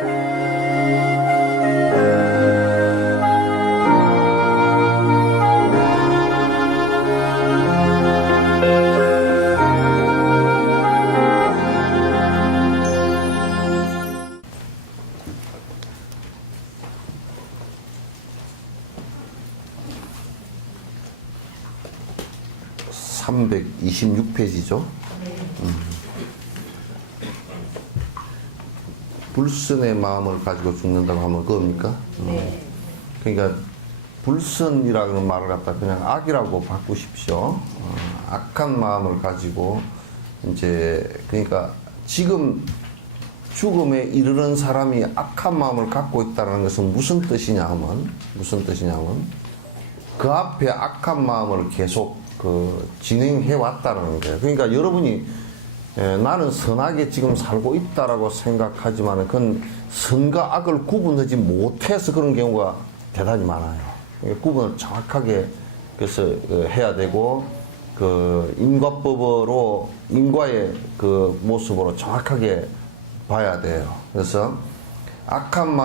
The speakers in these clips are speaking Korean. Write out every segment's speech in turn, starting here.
(326페이지죠) 불선의 마음을 가지고 죽는다고 하면 그겁니까? 네. 그러니까 불선이라는 말을 갖다 그냥 악이라고 바꾸십시오. 악한 마음을 가지고 이제 그러니까 지금 죽음에 이르는 사람이 악한 마음을 갖고 있다는 것은 무슨 뜻이냐면 그 앞에 악한 마음을 계속 진행해 왔다는 거예요. 그러니까 여러분이 나는 선하게 지금 살고 있다라고 생각하지만 그건 선과 악을 구분하지 못해서 그런 경우가 대단히 많아요. 그러니까 구분을 정확하게 그래서 해야 되고 인과법으로 인과의 그 모습으로 정확하게 봐야 돼요. 그래서 악한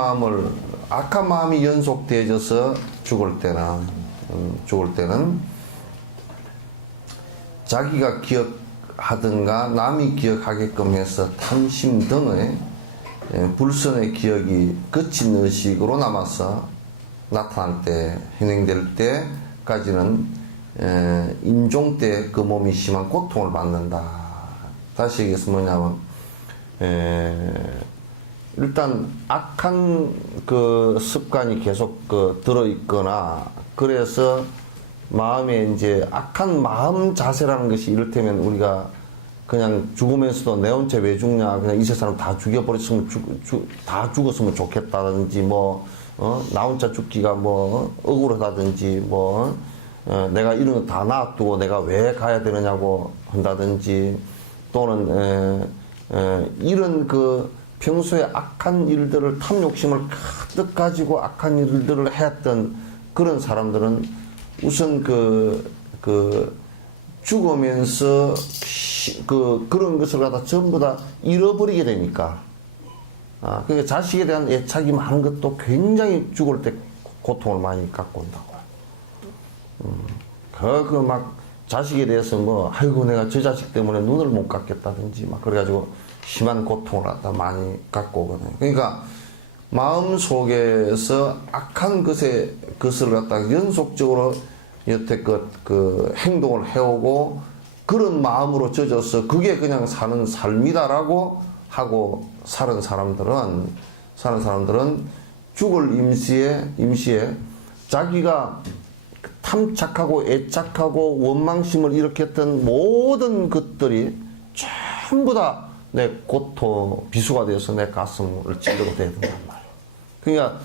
마음이 연속되어져서 죽을 때는 자기가 기억하든가 남이 기억하게끔 해서 탐심 등의 불선의 기억이 거친 의식으로 남아서 나타날 때, 현행될 때까지는 임종 때 그 몸이 심한 고통을 받는다. 다시 얘기해서 뭐냐면 일단 악한 그 습관이 계속 들어있거나 그래서 마음에 이제 악한 마음 자세라는 것이 이를테면 우리가 그냥 죽으면서도 내 혼자 왜 죽냐 그냥 이 세상 다 죽여버렸으면 다 죽었으면 좋겠다든지 나 혼자 죽기가 억울하다든지 내가 이런 거 다 놔두고 내가 왜 가야 되느냐고 한다든지 또는 이런 평소에 악한 일들을 탐욕심을 가득 가지고 악한 일들을 했던 그런 사람들은 우선 죽으면서 그런 것을 갖다 전부 다 잃어버리게 되니까 그러니까 자식에 대한 애착이 많은 것도 굉장히 죽을 때 고통을 많이 갖고 온다고. 막 자식에 대해서 아이고 내가 저 자식 때문에 눈을 못 감겠다든지 막 그래가지고 심한 고통을 갖다 많이 갖고 오거든요. 그러니까 마음 속에서 악한 것을 갖다가 연속적으로 여태껏 행동을 해오고 그런 마음으로 젖어서 그게 그냥 사는 삶이다라고 하고 사는 사람들은 죽을 임시에 자기가 탐착하고 애착하고 원망심을 일으켰던 모든 것들이 전부 다 내 고통 비수가 되어서 내 가슴을 찔러도 돼야 된단 말이에요. 그러니까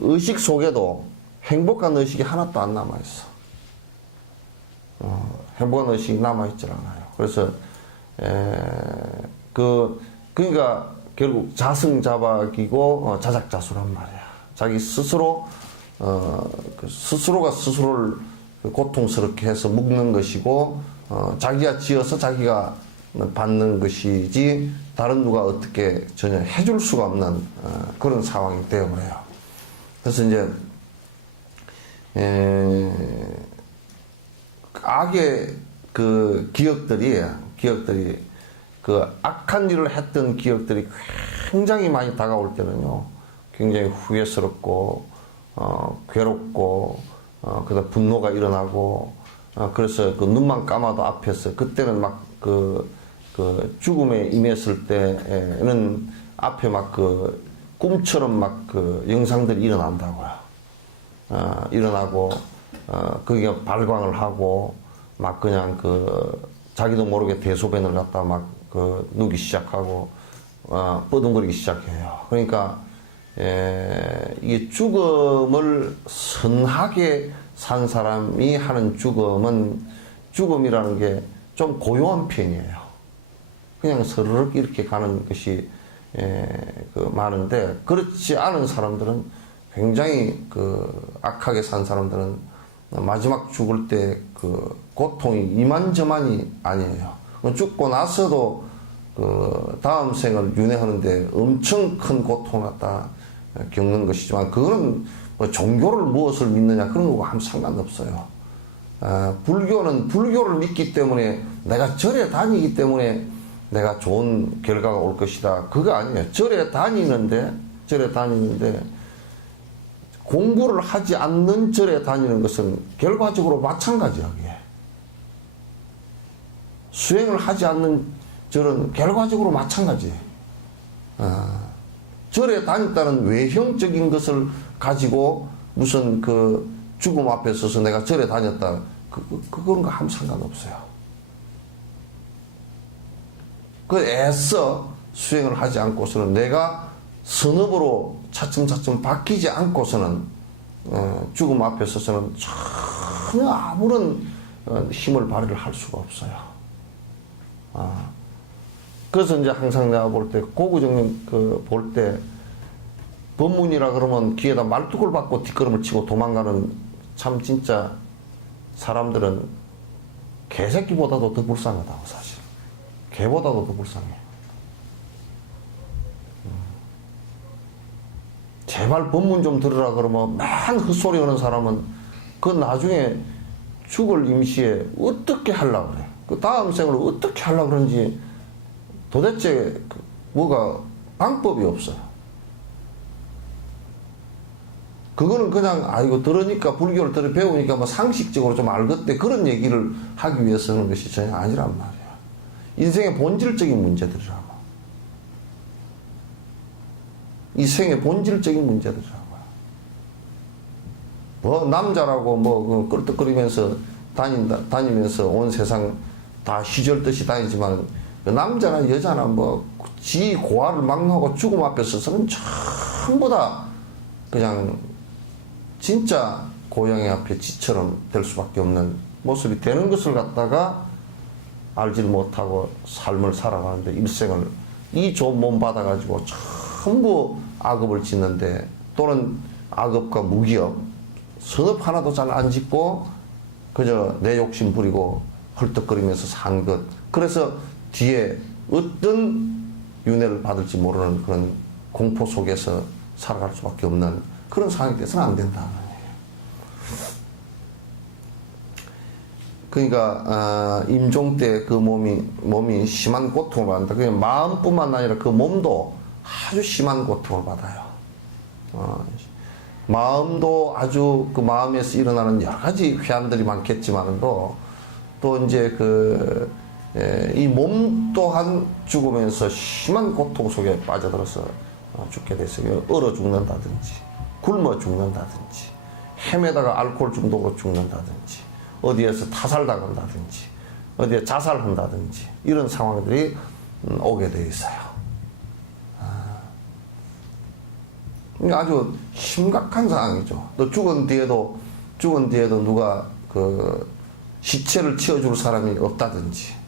의식 속에도 행복한 의식이 하나도 안 남아있어. 행복한 의식이 남아있질 않아요. 그래서 그러니까 결국 자승자박이고 자작자수란 말이야. 자기 스스로 스스로가 스스로를 고통스럽게 해서 묶는 것이고 자기가 지어서 자기가 받는 것이지 다른 누가 어떻게 전혀 해줄 수가 없는 그런 상황이 되어버려요. 그래서 이제 악의 기억들이 악한 일을 했던 기억들이 굉장히 많이 다가올 때는요, 굉장히 후회스럽고 괴롭고 그다음 분노가 일어나고 그래서 눈만 감아도 앞에서 그때는 막 죽음에 임했을 때에는 앞에 막 꿈처럼 막 영상들이 일어난다고요. 일어나고 그게 발광을 하고 막 그냥 자기도 모르게 대소변을 갖다 막 누기 시작하고 뻐둥거리기 시작해요. 그러니까 이게 죽음을 선하게 산 사람이 하는 죽음이라는 게 좀 고요한 편이에요. 그냥 서르륵 이렇게 가는 것이 많은데, 그렇지 않은 사람들은 굉장히 악하게 산 사람들은 마지막 죽을 때 고통이 이만저만이 아니에요. 죽고 나서도 그 다음 생을 윤회하는데 엄청 큰 고통을 갖다 겪는 것이지만 그거는 뭐 종교를 무엇을 믿느냐 그런 거와 아무 상관없어요. 불교는 불교를 믿기 때문에 내가 절에 다니기 때문에 내가 좋은 결과가 올 것이다. 그거 아니에요. 절에 다니는데 공부를 하지 않는 절에 다니는 것은 결과적으로 마찬가지야. 그게. 수행을 하지 않는 절은 결과적으로 마찬가지예요. 절에 다녔다는 외형적인 것을 가지고 무슨 그 죽음 앞에 서서 내가 절에 다녔다. 그건 거 아무 상관없어요. 그 애써 수행을 하지 않고서는 내가 선업으로 차츰차츰 바뀌지 않고서는 죽음 앞에 서서는 전혀 아무런 힘을 발휘를 할 수가 없어요. 그래서 이제 항상 내가 볼 때 고구정님 볼 때 법문이라 그러면 귀에다 말뚝을 받고 뒷걸음을 치고 도망가는 참 진짜 사람들은 개새끼보다도 더 불쌍하다고 사실. 개보다도 더 불쌍해. 제발 법문 좀 들으라 그러면 맨 헛소리 하는 사람은 그 나중에 죽을 임시에 어떻게 하려고 그래. 그 다음 생을 어떻게 하려고 그런지 도대체 뭐가 방법이 없어요. 그거는 그냥 아이고 들으니까 불교를 배우니까 뭐 상식적으로 좀 알겠대 그런 얘기를 하기 위해서 하는 것이 전혀 아니란 말이야. 인생의 본질적인 문제들이라고. 인생의 본질적인 문제들이라고. 뭐 남자라고 뭐 끌떡거리면서 다니면서 온 세상 다 휘절듯이 다니지만 남자나 여자나 뭐 지 고아를 막론하고 죽음 앞에 서서는 전부 다 그냥 진짜 고양이 앞에 쥐처럼 될 수밖에 없는 모습이 되는 것을 갖다가 알지 못하고 삶을 살아가는데 일생을 이 좋은 몸 받아가지고 전부 악업을 짓는데 또는 악업과 무기업 선업 하나도 잘 안 짓고 그저 내 욕심 부리고 헐떡거리면서 산 것. 그래서 뒤에 어떤 윤회를 받을지 모르는 그런 공포 속에서 살아갈 수밖에 없는 그런 상황이 돼서는 안 된다. 그러니까 임종 때 그 몸이 심한 고통을 받는다. 그냥 마음뿐만 아니라 그 몸도 아주 심한 고통을 받아요. 마음도 아주 그 마음에서 일어나는 여러 가지 회한들이 많겠지만도 또 이제 이 몸 또한 죽으면서 심한 고통 속에 빠져들어서 죽게 됐어요. 얼어 죽는다든지 굶어 죽는다든지 헤매다가 알코올 중독으로 죽는다든지 어디에서 타살당한다든지 어디에 자살한다든지 이런 상황들이 오게 되어 있어요. 아주 심각한 상황이죠. 또 죽은 뒤에도 누가 그 시체를 치워줄 사람이 없다든지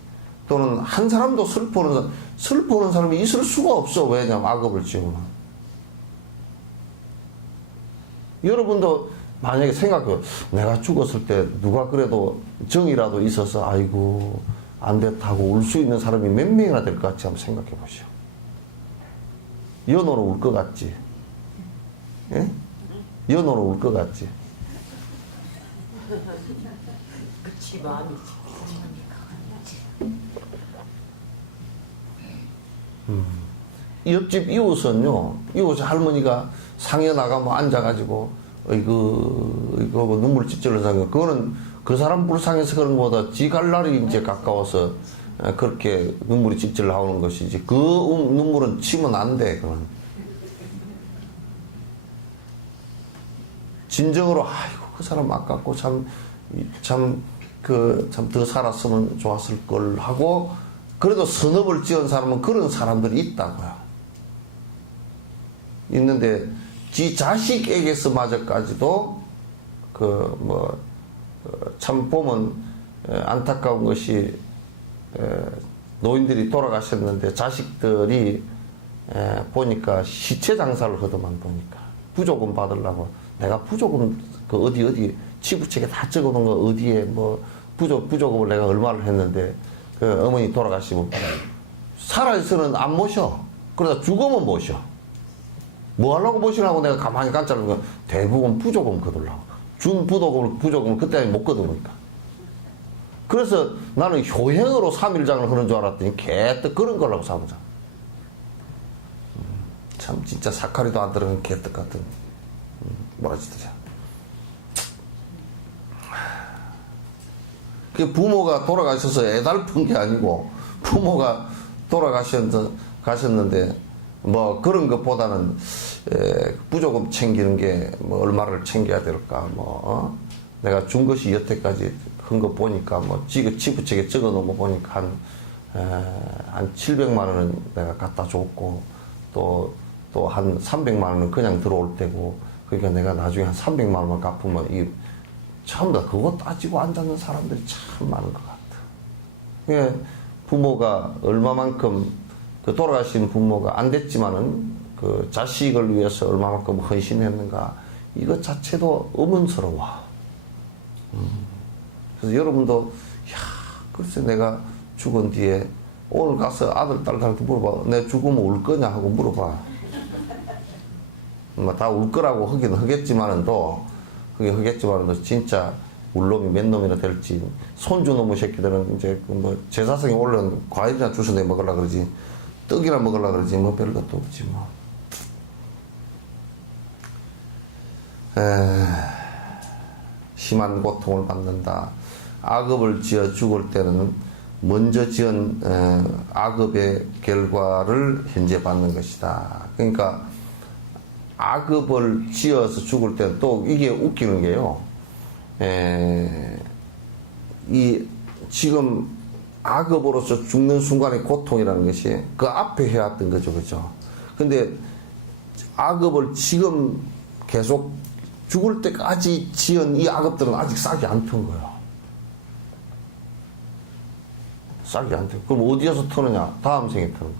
또는 한 사람도 슬퍼하는 사람이 있을 수가 없어. 왜냐하면 악업을 지으면. 여러분도 만약에 생각해요. 내가 죽었을 때 누가 그래도 정이라도 있어서 아이고 안 됐다고 울 수 있는 사람이 몇 명이나 될 것 같지 한번 생각해 보시오. 연호로 울 것 같지? 예? 연호로 울 것 같지? 그치 마음이지. 옆집 이웃은요, 이웃 할머니가 상여 나가면 앉아가지고, 이거 뭐 눈물 찔찔러 사는 거, 그거는 그 사람 불쌍해서 그런 것보다 지 갈 날이 이제 가까워서 그렇게 눈물이 찔찔 나오는 것이지, 그 눈물은 치면 안 돼, 그건. 진정으로, 아이고, 그 사람 아깝고 참 더 살았으면 좋았을 걸 하고, 그래도 선업을 지은 사람은 그런 사람들이 있다고요. 있는데, 지 자식에게서 마저까지도, 참 보면, 안타까운 것이, 노인들이 돌아가셨는데, 자식들이, 보니까 시체 장사를 하더만 보니까. 부조금 받으려고. 내가 부조금, 어디, 치부책에 다 적어놓은 거 어디에 부조금을 내가 얼마를 했는데, 어머니 돌아가시면 살아있어는 안 모셔. 그러다 죽으면 모셔. 뭐 하려고 모시라고 내가 가만히 깜짝 놀란 건 대부분 부조금 거둘라고. 준 부조금을 그때 못 거두니까. 그래서 나는 효행으로 3일장을 하는 줄 알았더니 개떡 그런 거라고 사보자. 참 진짜 사카리도 안 들어간 개떡 같은 뭐라지더라. 그 부모가 돌아가셔서 애달픈 게 아니고 부모가 돌아가셨는데 뭐 그런 것보다는 부조금 챙기는 게 뭐 얼마를 챙겨야 될까 내가 준 것이 여태까지 한 거 보니까 뭐 지부책에 적어 놓은 거 보니까 한 700만 원은 내가 갖다 줬고 또 한 300만 원은 그냥 들어올 때고 그러니까 내가 나중에 한 300만 원만 갚으면 이 전부 다 그거 따지고 앉아있는 사람들이 참 많은 것 같아. 그러니까 부모가 얼마만큼 그 돌아가신 부모가 안 됐지만은 그 자식을 위해서 얼마만큼 헌신했는가 이것 자체도 의문스러워. 그래서 여러분도 글쎄 내가 죽은 뒤에 오늘 가서 아들 딸한테 물어봐. 내 죽으면 울 거냐 하고 물어봐. 뭐 다 울 거라고 하긴 하겠지만은 또 진짜 울 놈이 몇 놈이나 될지 손주 놈의 새끼들은 이제 뭐 제사상에 올라온 과일이나 주스 내 먹으려 그러지 떡이나 먹으려 그러지 뭐 별것도 없지 뭐. 심한 고통을 받는다. 악업을 지어 죽을 때는 먼저 지은 악업의 결과를 현재 받는 것이다. 그러니까 악업을 지어서 죽을 때는 또 이게 웃기는 게요. 이 지금 악업으로서 죽는 순간의 고통이라는 것이 그 앞에 해왔던 거죠, 그죠? 근데 악업을 지금 계속 죽을 때까지 지은 이 악업들은 아직 싹이 안 튼 거예요. 싹이 안 튼. 그럼 어디에서 터느냐? 다음 생에 터는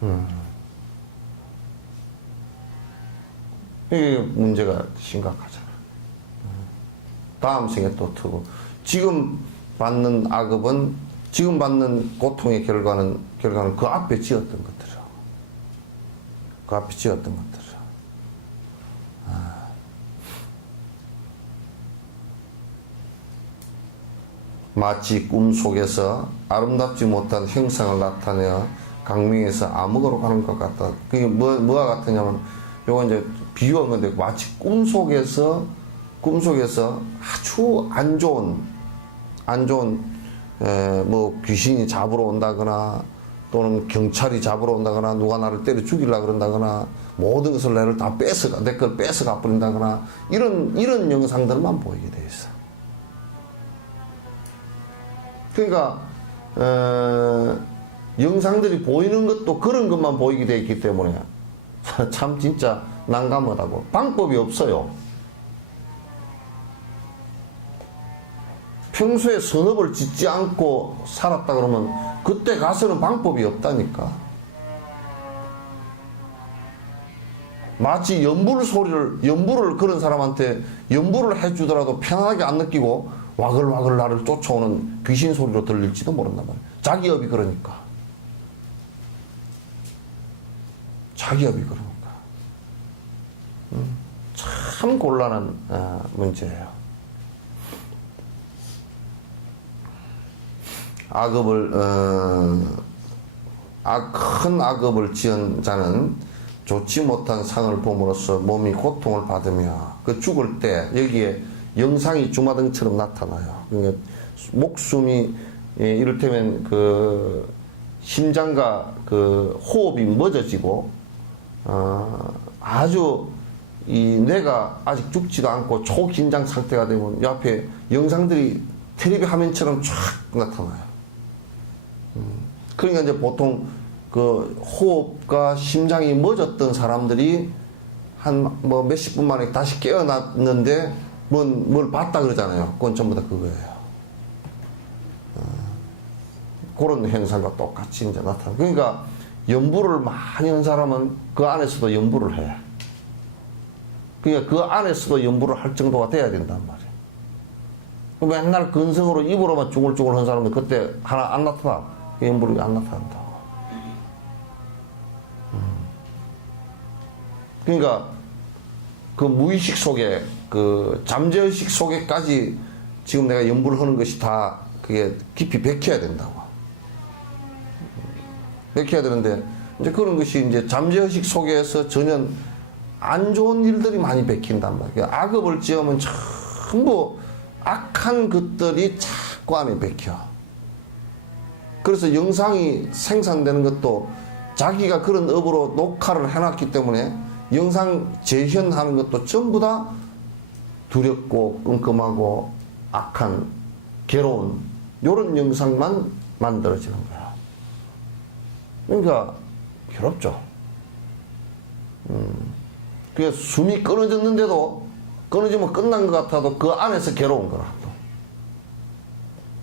거예요. 이게 문제가 심각하잖아. 다음 생에 또 트고. 지금 받는 악업은, 지금 받는 고통의 결과는 그 앞에 지었던 것들이야. 그 앞에 지었던 것들이야. 마치 꿈속에서 아름답지 못한 형상을 나타내어 강명에서 암흑으로 가는 것 같다. 그게 뭐가 같으냐면, 요거 이제 비유한 건데, 마치 꿈속에서 아주 안 좋은, 뭐 귀신이 잡으러 온다거나, 또는 경찰이 잡으러 온다거나, 누가 나를 때려 죽이려고 그런다거나, 모든 것을 내를 다 내 걸 뺏어가 버린다거나, 이런 영상들만 보이게 돼 있어. 그러니까, 영상들이 보이는 것도 그런 것만 보이게 돼 있기 때문에 참 진짜 난감하다고. 방법이 없어요. 평소에 선업을 짓지 않고 살았다 그러면 그때 가서는 방법이 없다니까. 마치 연부를 그런 사람한테 연부를 해주더라도 편안하게 안 느끼고 와글와글 나를 쫓아오는 귀신 소리로 들릴지도 모른단 말이야. 자기 업이 그러니까. 자기 업이 그러니까. 참 곤란한 문제예요. 큰 악업을 지은 자는 좋지 못한 상을 봄으로써 몸이 고통을 받으며 그 죽을 때 여기에 영상이 주마등처럼 나타나요. 그러니까 목숨이 이를테면 그 심장과 그 호흡이 멎어지고 아주 이 뇌가 아직 죽지도 않고 초긴장 상태가 되면 옆에 영상들이 텔레비 화면처럼 쫙 나타나요. 그러니까 이제 보통 그 호흡과 심장이 멎었던 사람들이 한 뭐 몇십 분 만에 다시 깨어났는데 뭘 봤다 그러잖아요. 그건 전부 다 그거예요. 그런 현상과 똑같이 이제 나타나. 그러니까 연부를 많이 한 사람은 그 안에서도 연부를 해. 그러니까 그 안에서도 연부를 할 정도가 돼야 된단 말이에요. 그 맨날 근성으로 입으로만 쭈글쭈글 한 사람들 그때 하나 안 나타나. 염불이 안 나타난다. 그러니까 그 무의식 속에 그 잠재의식 속에까지 지금 내가 염불을 하는 것이 다 그게 깊이 bek혀야 된다고. bek혀야 되는데 이제 그런 것이 이제 잠재의식 속에서 전혀 안 좋은 일들이 많이 bek힌단 말이야. 악업을 지으면 전부 악한 것들이 자꾸 안에 bek혀. 그래서 영상이 생산되는 것도 자기가 그런 업으로 녹화를 해놨기 때문에 영상 재현하는 것도 전부 다 두렵고 끔끔하고 악한 괴로운 이런 영상만 만들어지는 거야. 그러니까 괴롭죠. 그게 숨이 끊어졌는데도 끊어지면 끝난 것 같아도 그 안에서 괴로운 거라.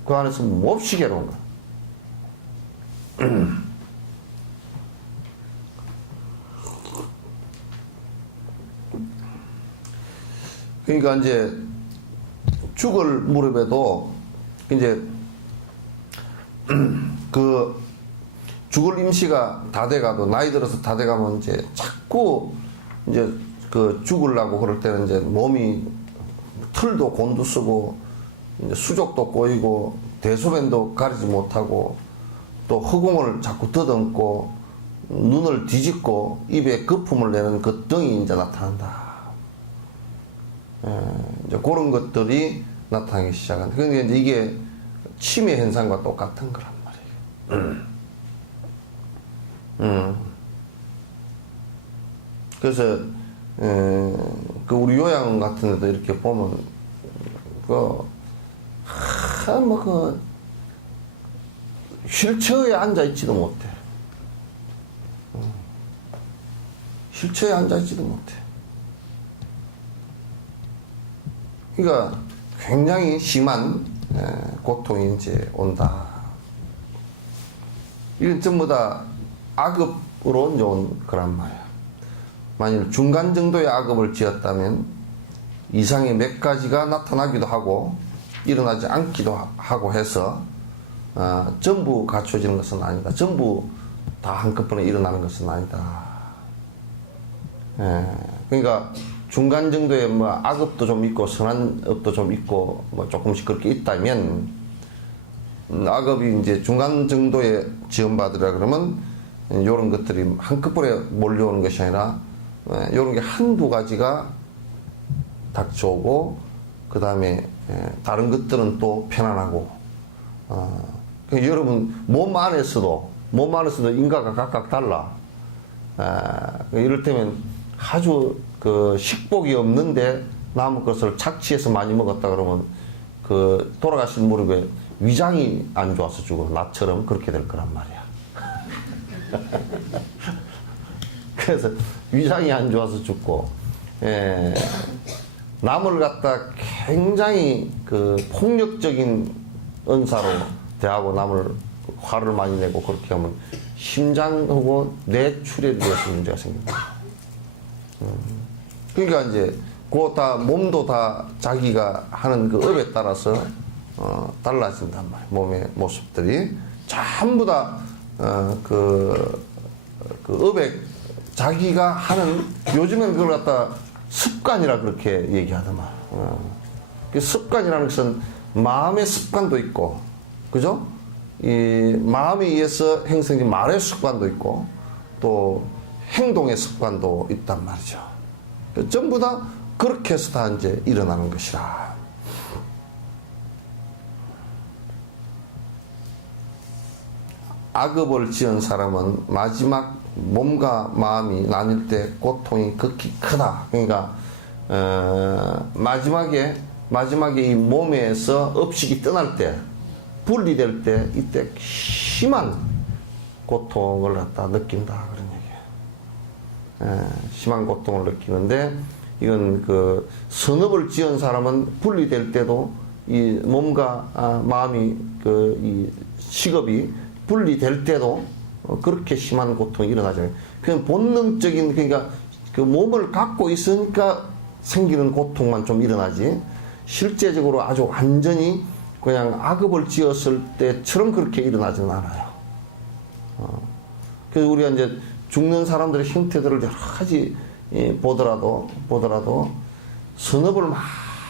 그 안에서 몹시 괴로운 거야. 그러니까 이제 죽을 무렵에도 이제 그 죽을 임시가 다 돼가도 나이 들어서 다 돼가면 이제 자꾸 이제 그 죽으려고 그럴 때는 이제 몸이 털도 곤두쓰고 이제 수족도 꼬이고 대소변도 가리지 못하고 또 허공을 자꾸 더듬고 눈을 뒤집고 입에 거품을 내는 그 등이 이제 나타난다. 이제 그런 것들이 나타나기 시작한다. 그러니까 이제 이게 치매 현상과 똑같은 거란 말이에요. 그래서 그 우리 요양 같은 데도 이렇게 보면 그 휠체어에 앉아 있지도 못해. 휠체어에 앉아 있지도 못해. 그러니까 굉장히 심한 고통이 이제 온다. 이건 전부 다 악업으로 이제 온 거란 말이야. 만일 중간 정도의 악업을 지었다면 이상의 몇 가지가 나타나기도 하고 일어나지 않기도 하고 해서 전부 갖춰지는 것은 아니다. 전부 다 한꺼번에 일어나는 것은 아니다. 그러니까 중간 정도의 뭐 악업도 좀 있고 선한 업도 좀 있고 뭐 조금씩 그렇게 있다면 악업이 이제 중간 정도의 지원받으라 그러면 이런 것들이 한꺼번에 몰려오는 것이 아니라 이런 게 한두 가지가 닥쳐오고 그 다음에 다른 것들은 또 편안하고 여러분 몸 안에서도 인과가 각각 달라. 이를테면 아주 그 식복이 없는데 남은 것을 착취해서 많이 먹었다 그러면 그 돌아가신 무렵에 위장이 안 좋아서 죽어. 나처럼 그렇게 될 거란 말이야. 그래서 위장이 안 좋아서 죽고, 남을 갖다 굉장히 그 폭력적인 은사로 대하고 남을 화를 많이 내고 그렇게 하면 심장하고 뇌출혈에 대해서 문제가 생깁니다. 그러니까 이제 그 다 몸도 다 자기가 하는 그 업에 따라서 달라진단 말이에요. 몸의 모습들이 전부 다 그 업에 자기가 하는 요즘엔 그걸 갖다 습관이라 그렇게 얘기하더만. 그 습관이라는 것은 마음의 습관도 있고, 그죠? 이 마음에 의해서 행성이 말의 습관도 있고, 또 행동의 습관도 있단 말이죠. 전부 다 그렇게 해서 다 이제 일어나는 것이라. 악업을 지은 사람은 마지막 몸과 마음이 나뉠 때 고통이 극히 크다. 그러니까 마지막에 이 몸에서 업식이 떠날 때, 분리될 때 이때 심한 고통을 갖다 느낀다 그런 얘기예요. 심한 고통을 느끼는데 이건 그 선업을 지은 사람은 분리될 때도 이 몸과 마음이 그 이 식업이 분리될 때도 그렇게 심한 고통이 일어나잖아요. 그냥 본능적인, 그러니까 그 몸을 갖고 있으니까 생기는 고통만 좀 일어나지, 실제적으로 아주 완전히 그냥 악업을 지었을 때처럼 그렇게 일어나지는 않아요. 그래서 우리가 이제 죽는 사람들의 형태들을 여러 가지 보더라도 선업을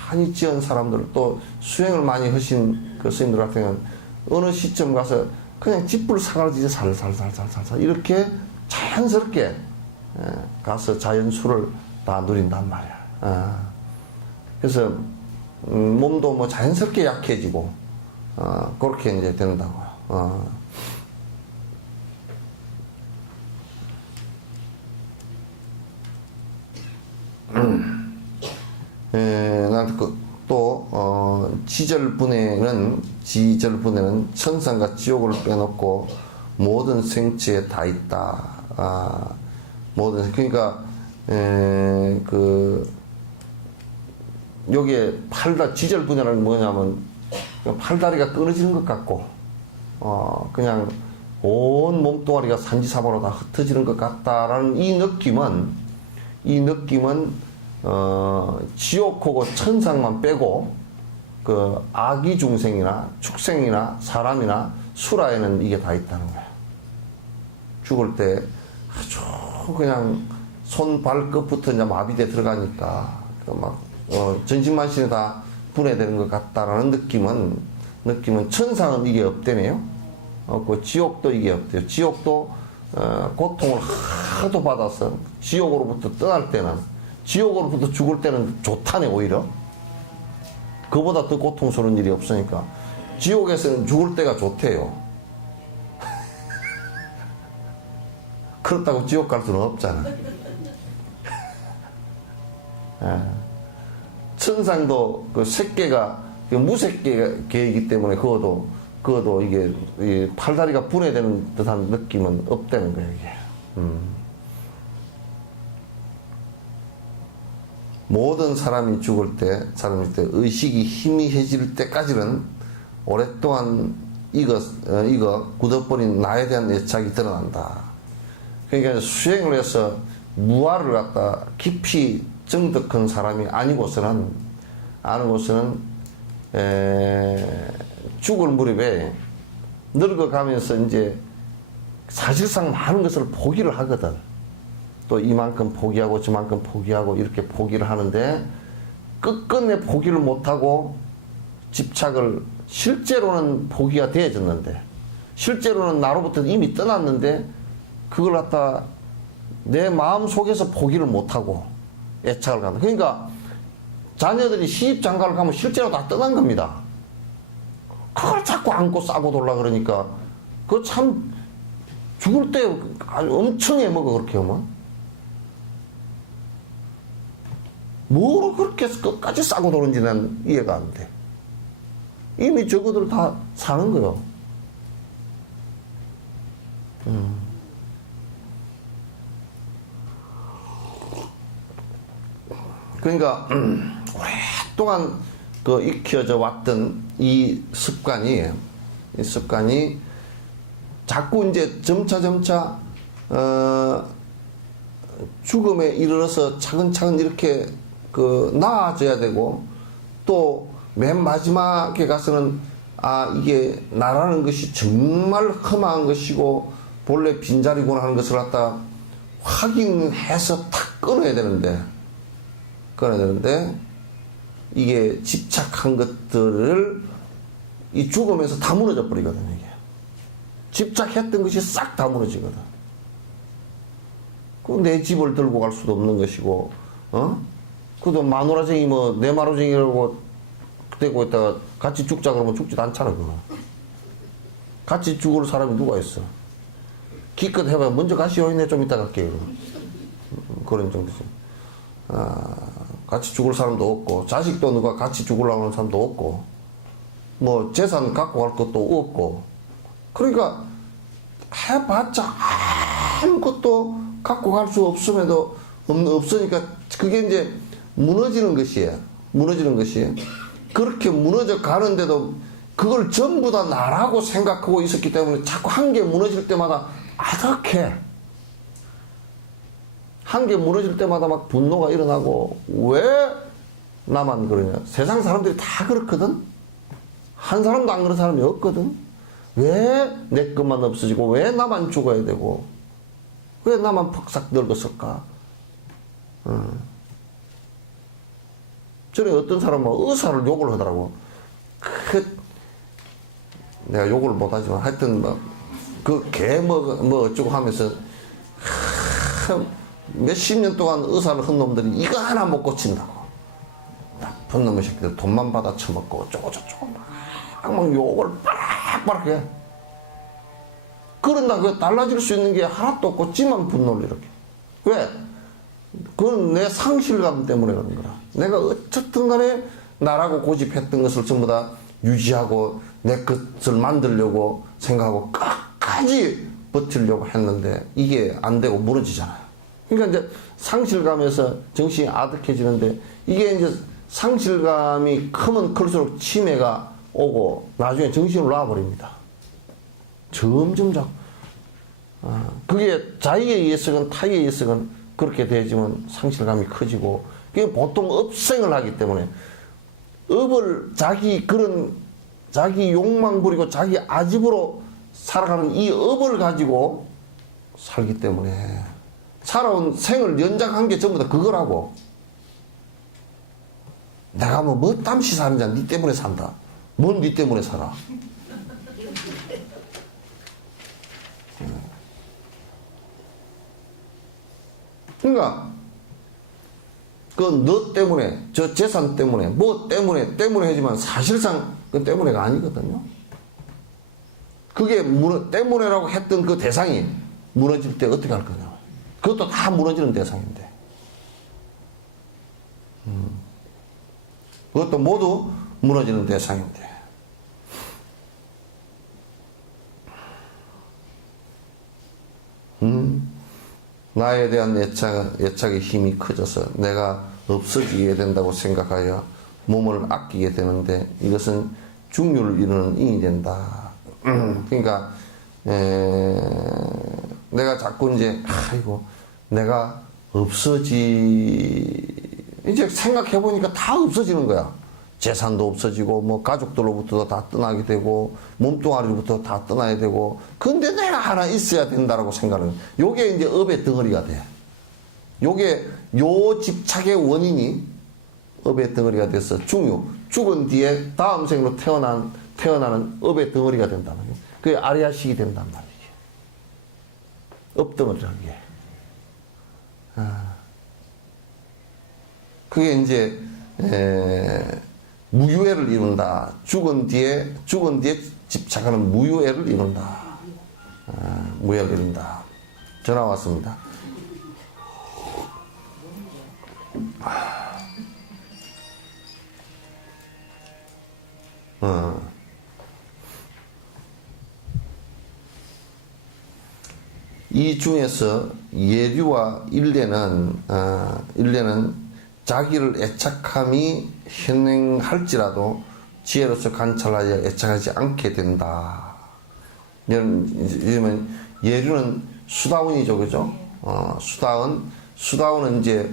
많이 지은 사람들, 또 수행을 많이 하신 그 스님들 같은 경우는 어느 시점 가서 그냥 집불 사가지고 살살살살살살 이렇게 자연스럽게 가서 자연수를 다 누린단 말이야. 그래서 몸도 뭐 자연스럽게 약해지고 그렇게 이제 된다고요. 지절분해는 천상과 지옥을 빼놓고 모든 생체에 다 있다. 그러니까 여기에 지절분해라는 게 뭐냐면 팔다리가 끊어지는 것 같고 그냥 온 몸뚱아리가 산지사바로 다 흩어지는 것 같다라는 이 느낌은 지옥하고 천상만 빼고 그 아기 중생이나 축생이나 사람이나 수라에는 이게 다 있다는 거야. 죽을 때 아주 그냥 손 발끝부터 이제 마비돼 들어가니까 전신만신이 다 분해되는 것 같다라는 느낌은 천상은 이게 없대네요. 없고 지옥도 이게 없대요. 지옥도 고통을 하도 받아서 지옥으로부터 떠날 때는, 지옥으로부터 죽을 때는 좋다네 오히려. 그보다 더 고통스러운 일이 없으니까 지옥에서는 죽을 때가 좋대요. 그렇다고 지옥 갈 수는 없잖아. 천상도 그 색계가 무색계이기 때문에 그것도 이게 팔다리가 분해되는 듯한 느낌은 없다는 거예요, 이게. 모든 사람이 죽을 때, 의식이 희미해질 때까지는 오랫동안 굳어버린 나에 대한 애착이 드러난다. 그러니까 수행을 해서 무아를 갖다 깊이 정득한 사람이 아니고서는 죽을 무렵에 늙어가면서 이제 사실상 많은 것을 포기를 하거든. 또 이만큼 포기하고 저만큼 포기하고 이렇게 포기를 하는데 끝끝내 포기를 못하고 집착을, 실제로는 포기가 되어졌는데, 실제로는 나로부터 이미 떠났는데 그걸 갖다 내 마음 속에서 포기를 못하고 애착을 갖다. 그러니까 자녀들이 시집장가를 가면 실제로 다 떠난 겁니다. 그걸 자꾸 안고 싸고 돌라 그러니까 그거 참 죽을 때 엄청 해먹어. 그렇게 하면 뭐로 그렇게 끝까지 싸고 도는지 난 이해가 안 돼. 이미 저거들 다 사는 거요. 그러니까 오랫동안 그 익혀져 왔던 이 습관이 자꾸 이제 점차 죽음에 이르러서 차근차근 이렇게 나아져야 되고, 또 맨 마지막에 가서는 이게 나라는 것이 정말 험한 것이고 본래 빈자리구나 하는 것을 갖다 확인해서 탁 끊어야 되는데 이게 집착한 것들을 이 죽으면서 다 무너져 버리거든요. 이게 집착했던 것이 싹 다 무너지거든. 내 집을 들고 갈 수도 없는 것이고, 그래도 마누라쟁이 내 마누라쟁이라고 되고 있다가 같이 죽자 그러면 죽지도 않잖아. 그거 같이 죽을 사람이 누가 있어? 기껏 해봐야 먼저 가시오. 있네, 좀 이따 갈게요. 그런 정도지. 같이 죽을 사람도 없고, 자식도 누가 같이 죽으려고 하는 사람도 없고, 재산 갖고 갈 것도 없고, 그러니까 해봤자 아무것도 갖고 갈 수 없음에도 없으니까 그게 이제 무너지는 것이에요. 그렇게 무너져 가는데도 그걸 전부 다 나라고 생각하고 있었기 때문에 자꾸 한 개 무너질 때마다 아득해. 한 개 무너질 때마다 막 분노가 일어나고, 왜 나만 그러냐? 세상 사람들이 다 그렇거든? 한 사람도 안 그런 사람이 없거든? 왜 내 것만 없어지고, 왜 나만 죽어야 되고, 왜 나만 퍽삭 늙었을까? 전에 어떤 사람은 의사를 욕을 하더라고. 내가 욕을 못하지만 하여튼 뭐 어쩌고 하면서 몇십 년 동안 의사를 한 놈들이 이거 하나 못 고친다고. 나쁜 놈의 새끼들 돈만 받아 처먹고 어쩌고저쩌고 막 욕을 빡빡 해. 그런다고 달라질 수 있는 게 하나도 없고 지만 분노를 이렇게. 왜? 그건 내 상실감 때문에 그런 거라. 내가 어쨌든 간에 나라고 고집했던 것을 전부 다 유지하고 내 것을 만들려고 생각하고 끝까지 버티려고 했는데 이게 안 되고 무너지잖아요. 그러니까 이제 상실감에서 정신이 아득해지는데 이게 이제 상실감이 크면 클수록 치매가 오고 나중에 정신을 놔버립니다. 점점 자꾸. 그게 자의에 의해서건 타의에 의해서건 그렇게 되지만 상실감이 커지고 그게 보통 업생을 하기 때문에 업을 자기 욕망 부리고 자기 아집으로 살아가는 이 업을 가지고 살기 때문에 살아온 생을 연장한 게 전부 다 그거라고. 내가 뭐 땀시 사는지 니 때문에 산다. 뭔 니 때문에 살아. 그러니까 그건 너 때문에 저 재산 때문에 뭐 때문에 하지만 사실상 그 때문에가 아니거든요. 그게 때문에라고 했던 그 대상이 무너질 때 어떻게 할 거냐. 그것도 다 무너지는 대상인데. 그것도 모두 무너지는 대상인데. 나에 대한 애착의 힘이 커져서 내가 없어지게 된다고 생각하여 몸을 아끼게 되는데 이것은 중률을 이루는 인이 된다. 그러니까 내가 자꾸 이제 내가 이제 생각해 보니까 다 없어지는 거야. 재산도 없어지고 뭐 가족들로부터도 다 떠나게 되고 몸뚱아리부터 다 떠나야 되고 근데 내가 하나 있어야 된다라고 생각하는 요게 이제 업의 덩어리가 돼. 요게 요 집착의 원인이 업의 덩어리가 돼서 죽은 뒤에 다음 생으로 태어나는 업의 덩어리가 된다는 거예요. 그게 아리아식이 된단 말이지. 업 덩어리라는 게. 그게 이제 무유애를 이룬다. 죽은 뒤에 집착하는 무유애를 이룬다. 무유애를 이룬다. 전화 왔습니다. 이 중에서 예류와 일례는 자기를 애착함이 현행할지라도 지혜로서 관찰하여 애착하지 않게 된다. 이러면 예류는 수다운이죠, 그죠? 수다운은 이제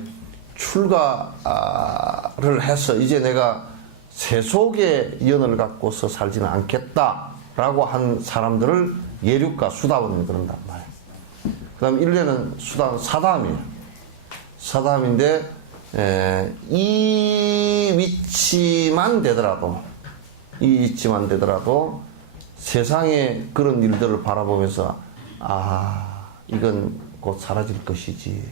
출가를 해서 이제 내가 세속의 연을 갖고서 살지는 않겠다라고 한 사람들을 예류가 수다운이 그런단 말이에요. 그 다음 일례는 사담이에요. 사담인데 이 위치만 되더라도 세상의 그런 일들을 바라보면서 이건 곧 사라질 것이지,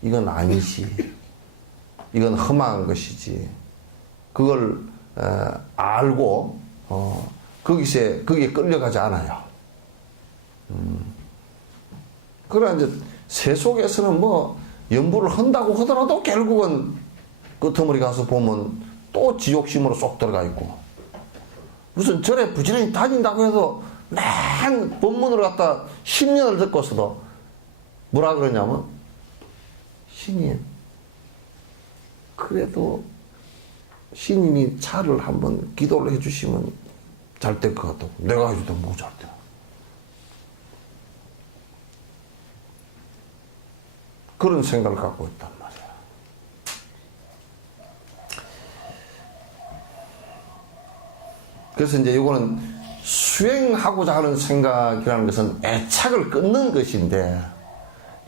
이건 아니지, 이건 험한 것이지, 그걸 알고 거기에 끌려가지 않아요. 그러나 이제 세속에서는 뭐 연부를 한다고 하더라도 결국은 끄트머리 가서 보면 또 지옥심으로 쏙 들어가 있고, 무슨 절에 부지런히 다닌다고 해도 맨 법문을 갖다 10년을 듣고서도 뭐라 그러냐면, 신님, 그래도 신님이 차를 한번 기도를 해주시면 잘 될 것 같다고. 내가 해줘도 뭐 잘 돼. 그런 생각을 갖고 있단 그래서 이제 이거는 수행하고자 하는 생각이라는 것은 애착을 끊는 것인데,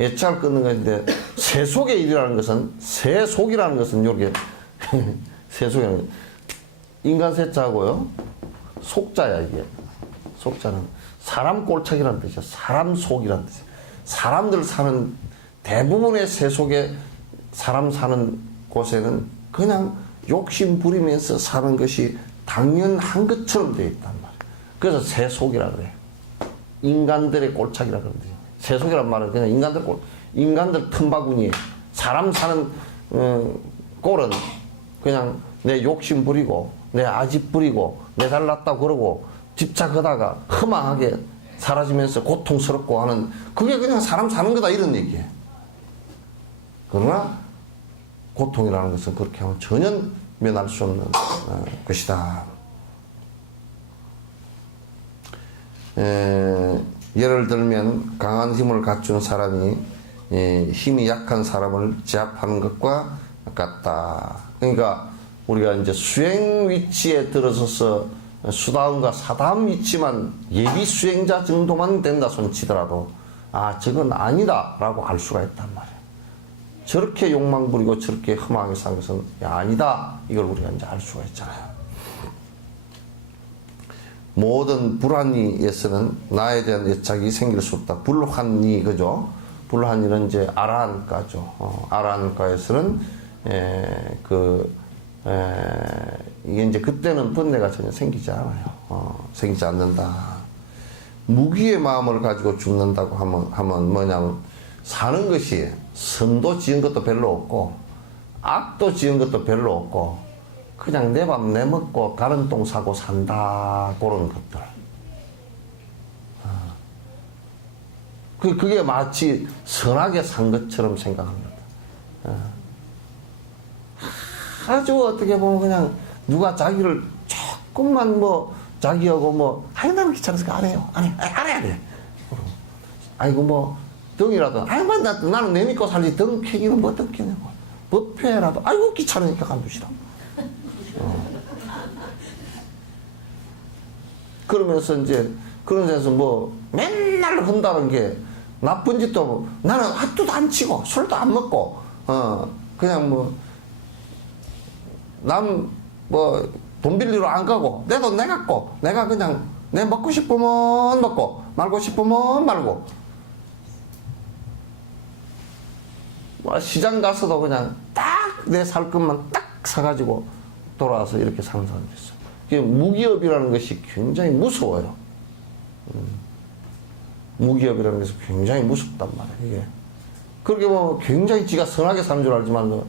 애착을 끊는 것인데, 세속의 일이라는 것은, 세속이라는 것은 요렇게, 세속이라는 것, 인간 세자고요, 속자야, 이게. 속자는 사람 꼴착이라는 뜻이야. 사람 속이라는 뜻이야. 사람들 사는 대부분의 세속에 사람 사는 곳에는 그냥 욕심 부리면서 사는 것이 당연한 것처럼 되어 있단 말이야. 그래서 세속이라 그래. 인간들의 꼴착이라 그러는데, 세속이란 말은 그냥 인간들 틈바구니에 사람 사는 꼴은 그냥 내 욕심 부리고 내 아집 부리고 내 잘났다고 그러고 집착하다가 허망하게 사라지면서 고통스럽고 하는, 그게 그냥 사람 사는 거다 이런 얘기예요. 그러나 고통이라는 것은 그렇게 하면 전혀 면할 수 없는 것이다. 예를 들면 강한 힘을 갖춘 사람이 힘이 약한 사람을 제압하는 것과 같다. 그러니까 우리가 이제 수행 위치에 들어서서 수다음과 사다음 위치만 예비 수행자 정도만 된다 손치더라도 아 저건 아니다 라고 알 수가 있단 말이에요. 저렇게 욕망 부리고 저렇게 험하게 사는 것은 아니다 이걸 우리가 이제 알 수가 있잖아요. 모든 불환이에서는 나에 대한 애착이 생길 수 없다. 불환이 그죠? 불환이는 이제 아라한가죠. 아라한가에서는 이게 이제 그때는 번뇌가 전혀 생기지 않아요. 생기지 않는다. 무기의 마음을 가지고 죽는다고 하면 뭐냐면 사는 것이 선도 지은 것도 별로 없고 악도 지은 것도 별로 없고 그냥 내 밥 내 먹고 가는 똥 사고 산다 그런 것들. 그게 마치 선하게 산 것처럼 생각합니다. 아주 어떻게 보면 그냥 누가 자기를 조금만 뭐 자기하고 뭐 아니 나는 귀찮아서 안 해요. 안 해야 돼. 아이고 뭐 등이라도 아이 뭐 나는 내 믿고 살지 등 캐기는 뭐 등 캐냐고. 법회라도 아이고 귀찮으니까 간두시라. 그러면서 이제 그런 데서 뭐 맨날 한다는 게 나쁜 짓도 나는 핫도도 안 치고 술도 안 먹고 그냥 뭐 남 뭐 돈 빌리러 안 가고 내 돈 내 갖고 내가 그냥 내 먹고 싶으면 먹고 말고 싶으면 말고 뭐 시장 가서도 그냥 딱 내 살 것만 딱 사가지고 돌아와서 이렇게 사는 사람이 있어요. 무기업이라는 것이 굉장히 무서워요. 무기업이라는 것이 굉장히 무섭단 말이에요. 이게 그렇게 보면 굉장히 지가 선하게 사는 줄 알지만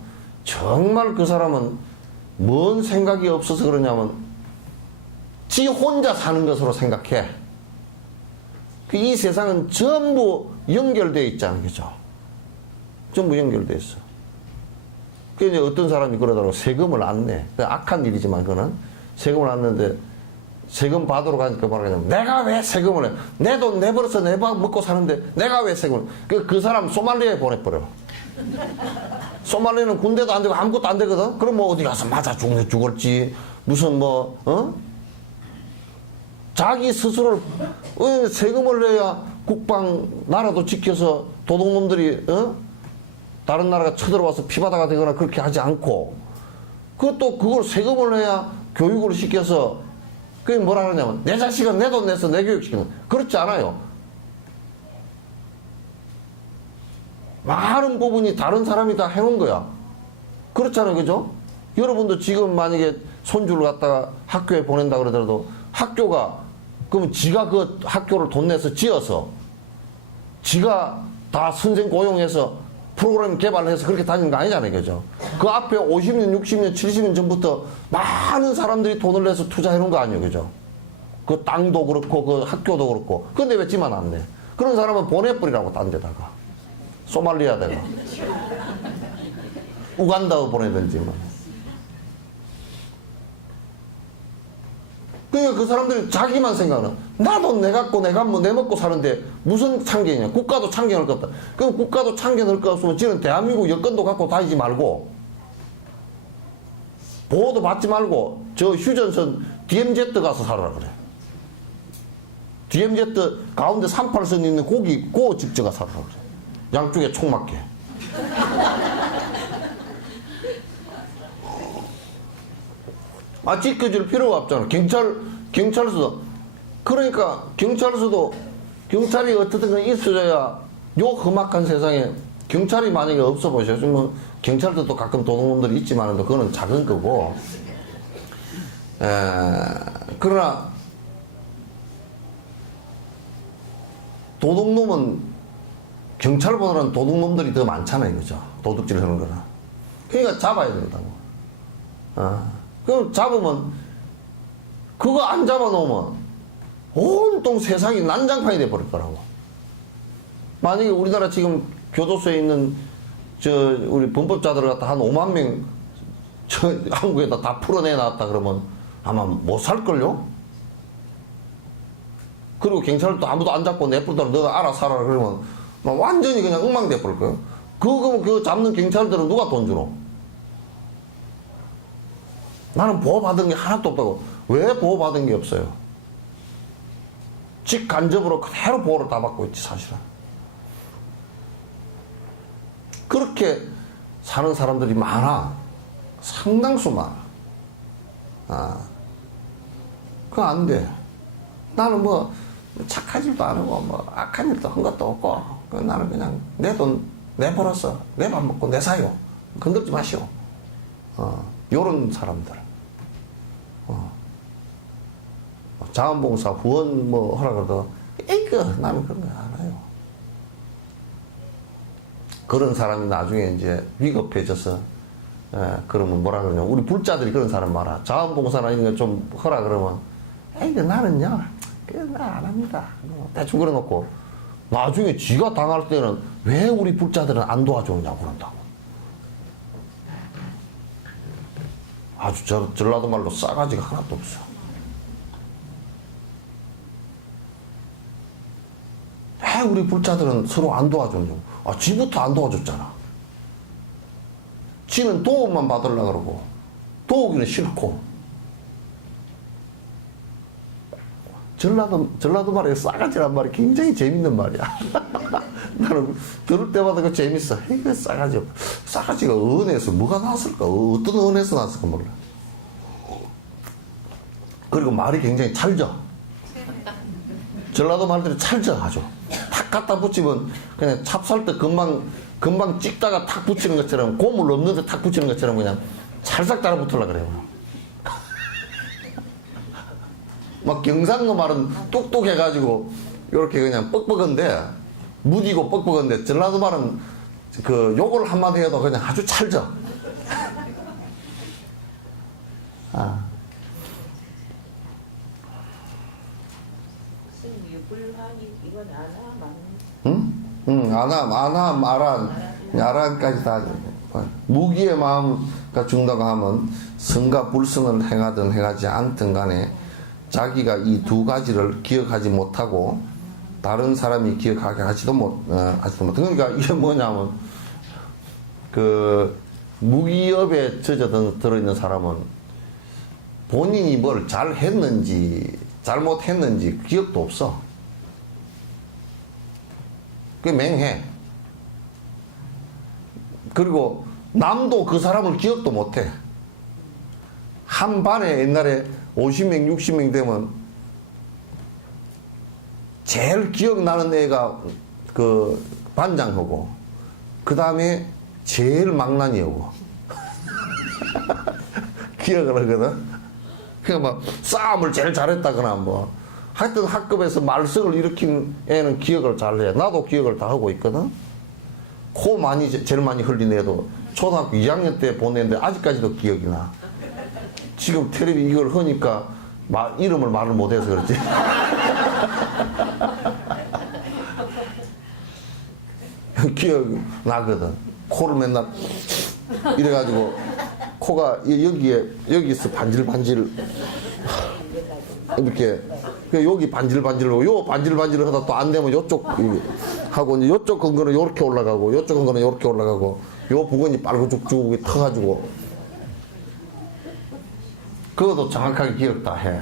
정말 그 사람은 뭔 생각이 없어서 그러냐면 지 혼자 사는 것으로 생각해. 이 세상은 전부 연결되어 있잖아요. 그죠? 전부 연결되어 있어. 그래서 어떤 사람이 그러더라고 세금을 안 내. 악한 일이지만 그거는 세금을 안 내는데 세금 받으러 가니까 뭐라 그러냐면 내가 왜 세금을 해? 내 돈 내버려서 내 밥 먹고 사는데 내가 왜 세금을 해? 그 사람 소말리아에 보내버려. 소말리아는 군대도 안 되고 아무것도 안 되거든? 그럼 뭐 어디 가서 맞아 죽을지 무슨 자기 스스로를 세금을 내야 국방 나라도 지켜서 도둑놈들이 다른 나라가 쳐들어와서 피바다가 되거나 그렇게 하지 않고 그것도 그걸 세금을 내야 교육을 시켜서 그게 뭐라 그러냐면 내 자식은 내 돈 내서 내 교육시키는 그렇지 않아요. 많은 부분이 다른 사람이 다 해놓은 거야. 그렇잖아요. 그죠? 여러분도 지금 만약에 손주를 갖다가 학교에 보낸다 그러더라도 학교가 그러면 지가 그 학교를 돈 내서 지어서 지가 다 선생 고용해서 프로그램 개발해서 그렇게 다니는 거 아니잖아요. 그죠? 그 앞에 50년, 60년, 70년 전부터 많은 사람들이 돈을 내서 투자해놓은 거 아니에요. 그죠? 그 땅도 그렇고 그 학교도 그렇고. 근데 왜 지만 안 내? 그런 사람은 보내버리라고 딴 데다가. 소말리아다가. 우간다에 보내든지만. 그러니까 그 사람들이 자기만 생각하는 나 돈 내 갖고 내가 뭐 내 먹고 사는데 무슨 참견이냐. 국가도 참견할 것 없다. 그럼 국가도 참견할 것 없으면 지는 대한민국 여권도 갖고 다니지 말고 보호도 받지 말고 저 휴전선 DMZ 가서 살아라 그래. DMZ 가운데 38선 있는 거기 그 집 들어가 살아라 그래. 양쪽에 총 맞게. 지켜줄 필요가 없잖아. 경찰서도. 그러니까 경찰이 어떻든 간 있어줘야 요 험악한 세상에 경찰이 만약에 없어 보셨으면 경찰들도 가끔 도둑놈들이 있지만 그거는 작은 거고. 그러나 도둑놈은 경찰보다는 도둑놈들이 더 많잖아요. 그죠? 도둑질 하는 거는. 그러니까 잡아야 된다고. 그럼 잡으면 그거 안 잡아놓으면 온통 세상이 난장판이 돼버릴 거라고. 만약에 우리나라 지금 교도소에 있는 우리 범법자들을 갖다 한 5만 명 한국에다 다 풀어내놨다 그러면 아마 못 살걸요? 그리고 경찰도 아무도 안 잡고 내버려둬 너가 알아 살아라 그러면 막 완전히 그냥 엉망돼 버릴 거예요. 그거 잡는 경찰들은 누가 돈 주노? 나는 보호받은 게 하나도 없다고. 왜 보호받은 게 없어요? 직간접으로 그대로 보호를 다 받고 있지 사실은. 그렇게 사는 사람들이 많아. 상당수 많아. 그거 안 돼. 나는 뭐 착한 일도 안 하고 뭐 악한 일도 한 것도 없고 나는 그냥 내 돈 내 벌었어. 내 밥 먹고 내 사요. 건들지 마시오. 요런 사람들. 자원봉사 후원 뭐 하라 그러다 에이그 나는 그런 거 안 해요. 그런 사람이 나중에 이제 위급해져서 그러면 뭐라 그러냐. 우리 불자들이 그런 사람 많아. 자원봉사나 이런 거 좀 하라 그러면 에이그 나는요 나 안 합니다. 대충 그래놓고 나중에 지가 당할 때는 왜 우리 불자들은 안 도와주느냐고 그런다고. 아주 전라도 말로 싸가지가 하나도 없어. 왜 우리 불자들은 서로 안 도와줬냐고. 지부터 안 도와줬잖아. 지는 도움만 받으려고 그러고 도우기는 싫고. 전라도 말에 싸가지란 말이 굉장히 재밌는 말이야. 나는 들을 때마다 그 재밌어. 이거 싸가지가 은에서 뭐가 나왔을까? 어떤 은에서 나왔을까 몰라. 그리고 말이 굉장히 찰져. 전라도 말들이 찰져 아주. 탁 갖다 붙이면 그냥 찹쌀떡 금방 찍다가 탁 붙이는 것처럼 고물 없는데 탁 붙이는 것처럼 그냥 찰싹 달아붙으려고 그래요. 막 경상도 말은 똑똑해가지고 이렇게 그냥 뻑뻑한데 무디고 뻑뻑한데 전라도 말은 그 욕을 한마디 해도 그냥 아주 찰져. 이건 안함, 아란까지 다. 무기의 마음가 중다고 하면 성과 불성을 행하든 행하지 않든 간에 자기가 이 두 가지를 기억하지 못하고 다른 사람이 기억하게 하지도 못. 그러니까 이게 뭐냐면 그 무기업에 들어있는 사람은 본인이 뭘 잘했는지 잘못했는지 기억도 없어. 그게 맹해. 그리고 남도 그 사람을 기억도 못해. 한 반에 옛날에 50명, 60명 되면 제일 기억나는 애가 그 반장하고 그 다음에 제일 망나니 오고 기억을 하거든. 그러니까 막 싸움을 제일 잘했다거나 뭐 하여튼 학급에서 말썽을 일으킨 애는 기억을 잘해. 나도 기억을 다 하고 있거든. 코 제일 많이 흘린 애도 초등학교 2학년 때 보냈는데 아직까지도 기억이 나. 지금 텔레비 이걸 하니까 이름을 말을 못해서 그렇지. 기억이 나거든. 코를 맨날 이래가지고 코가 여기서 반질반질 이렇게 여기 반질반질하고 요 반질반질을 하다 또 안 되면 요쪽 하고 이제 요쪽 근거는 요렇게 올라가고 요쪽 근거는 요렇게 올라가고 요 부근이 빨고 쭉쭉 터가지고 그것도 정확하게 기억 다 해.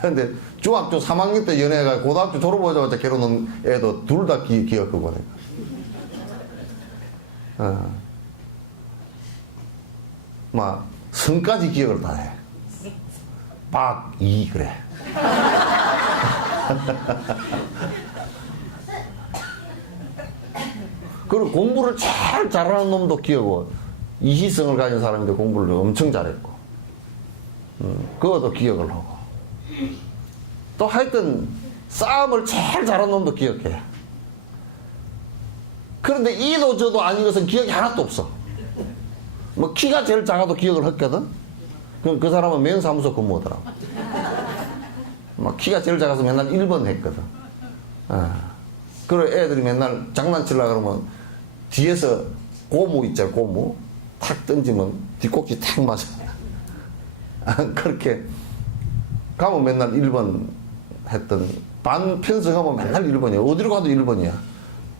근데 중학교 3학년 때 연애가 고등학교 졸업하자마자 결혼한 애도 둘 다 기억하고 내가. 막 성까지 기억을 다 해. 박이 그래. 그리고 공부를 제일 잘하는 놈도 기억하고, 이시성을 가진 사람인데 공부를 엄청 잘했고, 그것도 기억을 하고, 또 하여튼 싸움을 제일 잘하는 놈도 기억해. 그런데 이도 저도 아닌 것은 기억이 하나도 없어. 뭐 키가 제일 작아도 기억을 했거든. 그럼 그 사람은 면사무소 근무하더라고. 막 키가 제일 작아서 맨날 1번 했거든. 그리고 애들이 맨날 장난치려고 그러면 뒤에서 고무 있잖아, 고무. 탁 던지면 뒷꼭지 탁 맞아. 그렇게 가면 맨날 1번 했던, 반 편성하면 맨날 1번이야. 어디로 가도 1번이야.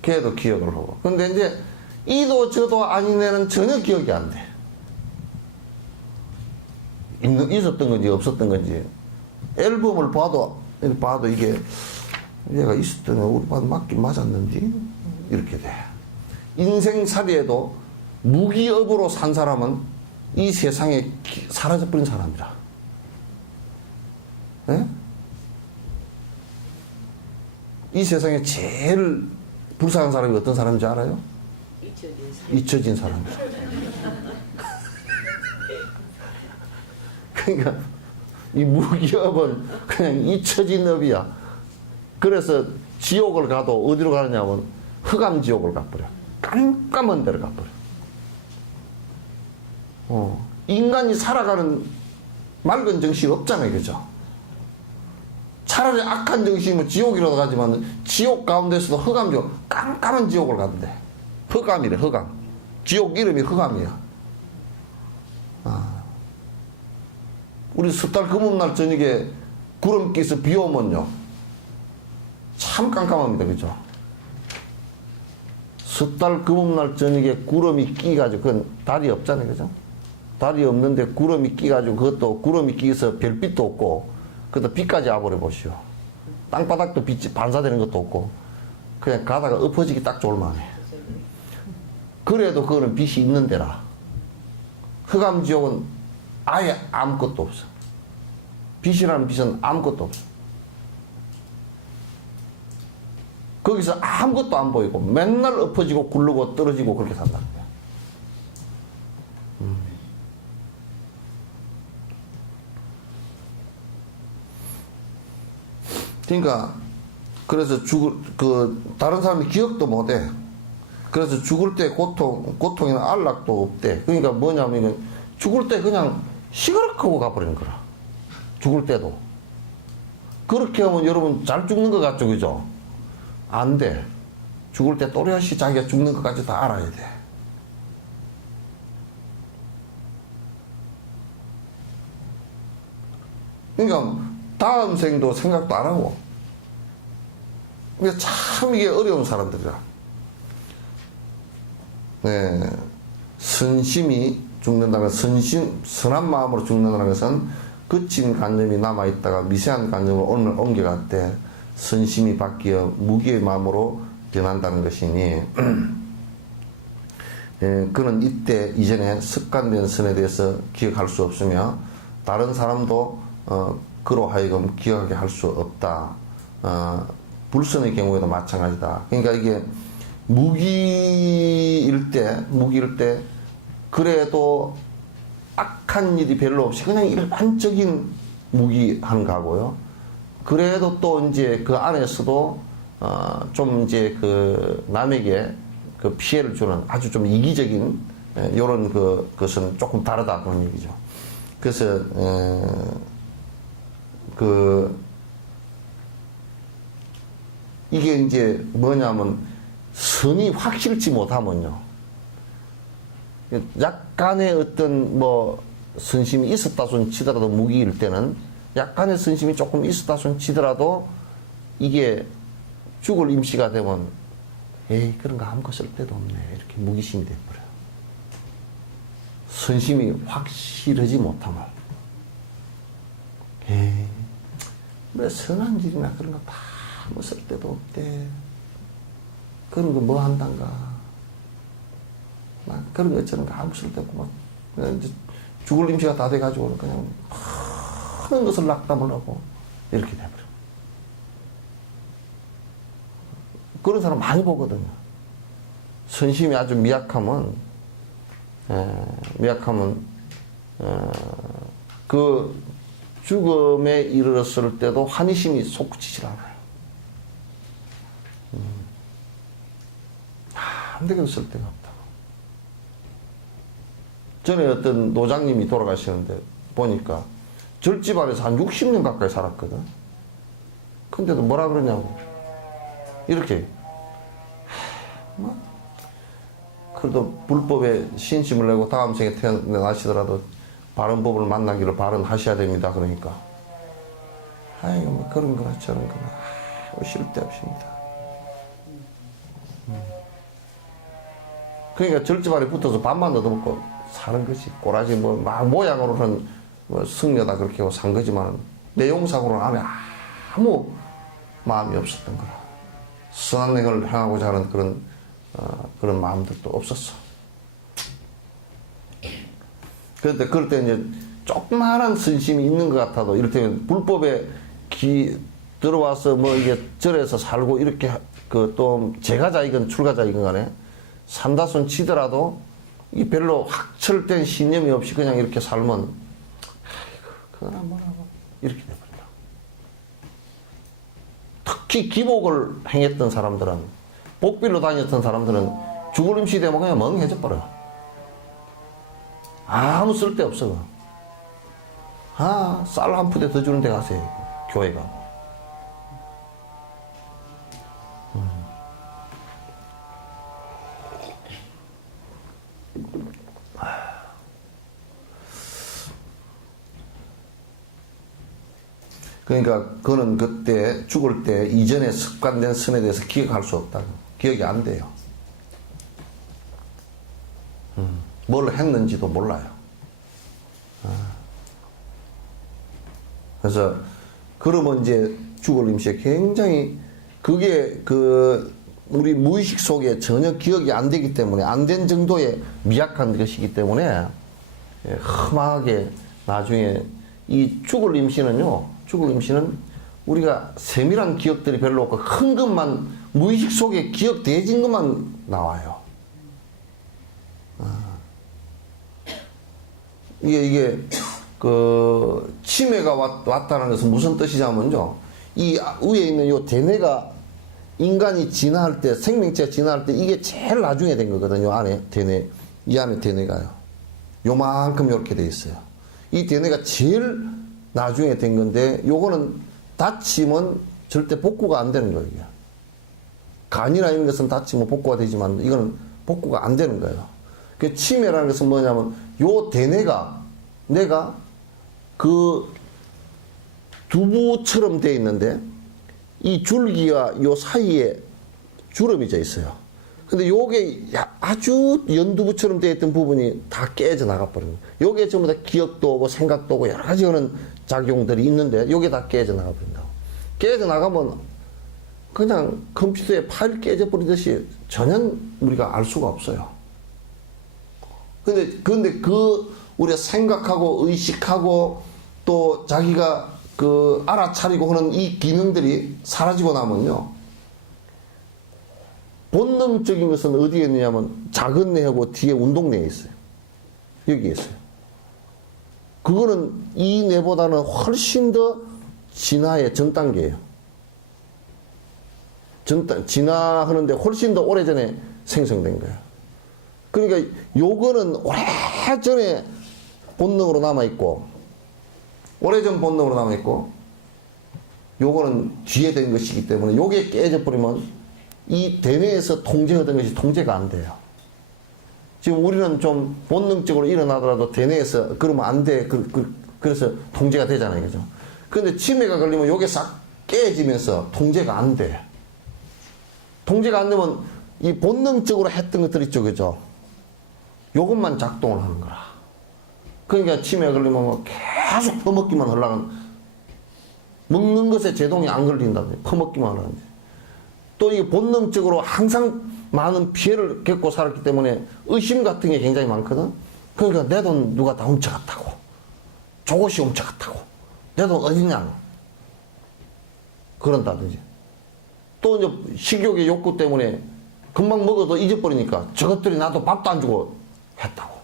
걔도 기억을 하고. 근데 이제 이도 저도 아닌 애는 전혀 기억이 안 돼. 있었던 건지 없었던 건지. 앨범을 봐도 이게 얘가 있었던 애 우리 봐도 맞긴 맞았는지 이렇게 돼. 인생살이에도 무기업으로 산 사람은 이 세상에 사라져버린 사람이라. 네? 이 세상에 제일 불쌍한 사람이 어떤 사람인지 알아요? 잊혀진 사람이라. 그러니까 이 무기업은 그냥 잊혀진 업이야. 그래서 지옥을 가도 어디로 가느냐면 흑암 지옥을 가버려. 깜깜한 데를 가버려. 인간이 살아가는 맑은 정신이 없잖아요, 그죠? 차라리 악한 정신이면 지옥이라도 가지만 지옥 가운데서도 흑암 지옥, 깜깜한 지옥을 간대. 흑암이래, 흑암. 지옥 이름이 흑암이야. 우리 섣달 금음날 저녁에 구름 끼서 비 오면요, 참 깜깜합니다, 그죠? 섣달 금음날 저녁에 구름이 끼가지고, 그건 달이 없잖아요, 그죠? 달이 없는데 구름이 끼가지고, 그것도 구름이 끼서 별빛도 없고, 그것도 빛까지 와버려 보시오. 땅바닥도 빛이 반사되는 것도 없고, 그냥 가다가 엎어지기 딱 좋을 만해. 그래도 그거는 빛이 있는 데라. 흑암 지옥은 아예 아무것도 없어. 빛이라는 빛은 아무것도 없어. 거기서 아무것도 안 보이고 맨날 엎어지고 굴르고 떨어지고 그렇게 산다는 거야. 그러니까 그래서 다른 사람이 기억도 못해. 그래서 죽을 때 고통이나 안락도 없대. 그러니까 뭐냐면 죽을 때 그냥 시그럭하고 가버리는 거라. 죽을 때도. 그렇게 하면 여러분 잘 죽는 것 같죠, 그죠? 안 돼. 죽을 때 또렷이 자기가 죽는 것까지 다 알아야 돼. 그러니까 다음 생도 생각도 안 하고. 참 이게 어려운 사람들이라. 네. 선심이 죽는다는 것은, 선한 마음으로 죽는다는 것은 거친 관념이 남아있다가 미세한 관념으로 옮겨갔대 선심이 바뀌어 무기의 마음으로 변한다는 것이니, 그는 이때 이전에 습관된 선에 대해서 기억할 수 없으며 다른 사람도 그로 하여금 기억하게 할 수 없다. 불선의 경우에도 마찬가지다. 그러니까 이게 무기일 때 그래도 악한 일이 별로 없이 그냥 일반적인 무기한 가고요. 그래도 또 이제 그 안에서도 좀 이제 그 남에게 그 피해를 주는 아주 좀 이기적인 요런 것은 조금 다르다 그런 얘기죠. 그래서 이게 이제 뭐냐면 선이 확실치 못하면요, 약간의 어떤 뭐 선심이 있었다 손 치더라도, 무기일 때는 약간의 선심이 조금 있었다 손 치더라도 이게 죽을 임시가 되면 에이, 그런 거 아무것도 쓸데도 없네. 이렇게 무기심이 돼버려요. 선심이 확실하지 못함을. 에이, 뭐 선한 일이나 그런 거 아무 쓸데도 없대. 그런 거 뭐 한단가. 막 그런 거 저런 거 아무 쓸데없고 막 그냥 이제 죽을 임시가 다 돼가지고 그냥 많은 것을 낙담을 하고 이렇게 돼버려. 그런 사람 많이 보거든요. 선심이 아주 미약하면 그 죽음에 이르렀을 때도 환희심이 솟구치질 않아요. 아무데도 쓸 데가 없다고. 전에 어떤 노장님이 돌아가시는데 보니까 절집안에서 한 60년 가까이 살았거든. 근데도 뭐라 그러냐고. 이렇게 그래도 불법에 신심을 내고 다음 생에 태어나시더라도 바른 법을 만나기를 바른하셔야 됩니다. 그러니까 아이고 뭐 그런 거나 저런 거나 쓸데없습니다. 그러니까 절집안에 붙어서 밥만 얻어먹고 사는 거지. 꼬라지 뭐 막 모양으로는 뭐 승려다 그렇게 하고 산 거지만 내용상으로는 아무 마음이 없었던 거라. 선한 행을 행하고자 하는 그런 마음들도 없었어. 그럴 때 이제 조그마한 선심이 있는 것 같아도 이를테면 불법에 들어와서 뭐 이게 절에서 살고 이렇게 또 제가자이건 출가자이건 간에 산다손 치더라도 이 별로 확철된 신념이 없이 그냥 이렇게 살면 아이고 그거나 뭐라고 이렇게 돼버린다. 특히 기복을 행했던 사람들은 복비로 다녔던 사람들은 죽을 임시 되면 그냥 멍해져 버려. 아무 쓸데 없어. 쌀 한 푸대 더 주는 데 가세요. 교회 가고. 그러니까 그는 그때 죽을 때 이전에 습관된 선에 대해서 기억할 수 없다고. 기억이 안 돼요. 뭘 했는지도 몰라요. 그래서 그러면 이제 죽을 임시에 굉장히 그게 우리 무의식 속에 전혀 기억이 안 되기 때문에 안 된 정도의 미약한 것이기 때문에 험하게 나중에 이 죽을 임시는 우리가 세밀한 기억들이 별로 없고 큰 것만 무의식 속에 기억되어진 것만 나와요. 이게 치매가 왔다는 것은 무슨 뜻이냐면요. 이 위에 있는 요 대뇌가 인간이 진화할 때, 생명체가 진화할 때 이게 제일 나중에 된 거거든요. 안에 대뇌, 이 안에 대뇌가요. 요만큼 이렇게 돼 있어요. 이 대뇌가 제일 나중에 된 건데 요거는 다치면 절대 복구가 안 되는 거예요. 간이나 이런 것은 다치면 복구가 되지만 이거는 복구가 안 되는 거예요. 그 치매라는 것은 뭐냐면 요 대뇌가 내가 그 두부처럼 돼 있는데 이 줄기와 요 사이에 주름이 져 있어요. 근데 요게 아주 연두부처럼 되어 있던 부분이 다 깨져 나가 버리는 거예요. 요게 전부 다 기억도 오고 생각도 오고 여러 가지 하는 작용들이 있는데 요게 다 깨져 나가 버린다고. 깨져 나가면 그냥 컴퓨터에 파일 깨져 버리듯이 전혀 우리가 알 수가 없어요. 근데 우리가 생각하고 의식하고 또 자기가 알아차리고 하는 이 기능들이 사라지고 나면요. 본능적인 것은 어디에 있느냐면 작은 뇌하고 뒤에 운동뇌에 있어요. 여기에 있어요. 그거는 이 뇌보다는 훨씬 더 진화의 전 단계예요. 진화하는데 훨씬 더 오래전에 생성된 거예요. 그러니까 요거는 오래전에 본능으로 남아있고 오래전 본능으로 남아있고 요거는 뒤에 된 것이기 때문에 요게 깨져버리면 이 대뇌에서 통제하던 것이 통제가 안 돼요. 지금 우리는 좀 본능적으로 일어나더라도 대뇌에서 그러면 안 돼. 그래서 통제가 되잖아요. 그죠? 근데 치매가 걸리면 요게 싹 깨지면서 통제가 안 돼. 통제가 안 되면 이 본능적으로 했던 것들 있죠, 그죠? 요것만 작동을 하는 거라. 그러니까 치매에 걸리면 뭐 계속 퍼먹기만 하려면 먹는 것에 제동이 안 걸린다든지 퍼먹기만 하는데 또 이게 본능적으로 항상 많은 피해를 겪고 살았기 때문에 의심 같은 게 굉장히 많거든. 그러니까 내 돈 누가 다 훔쳐갔다고, 저것이 훔쳐갔다고, 내 돈 어디냐 그런다든지, 또 이제 식욕의 욕구 때문에 금방 먹어도 잊어버리니까 저것들이 나도 밥도 안 주고 했다고.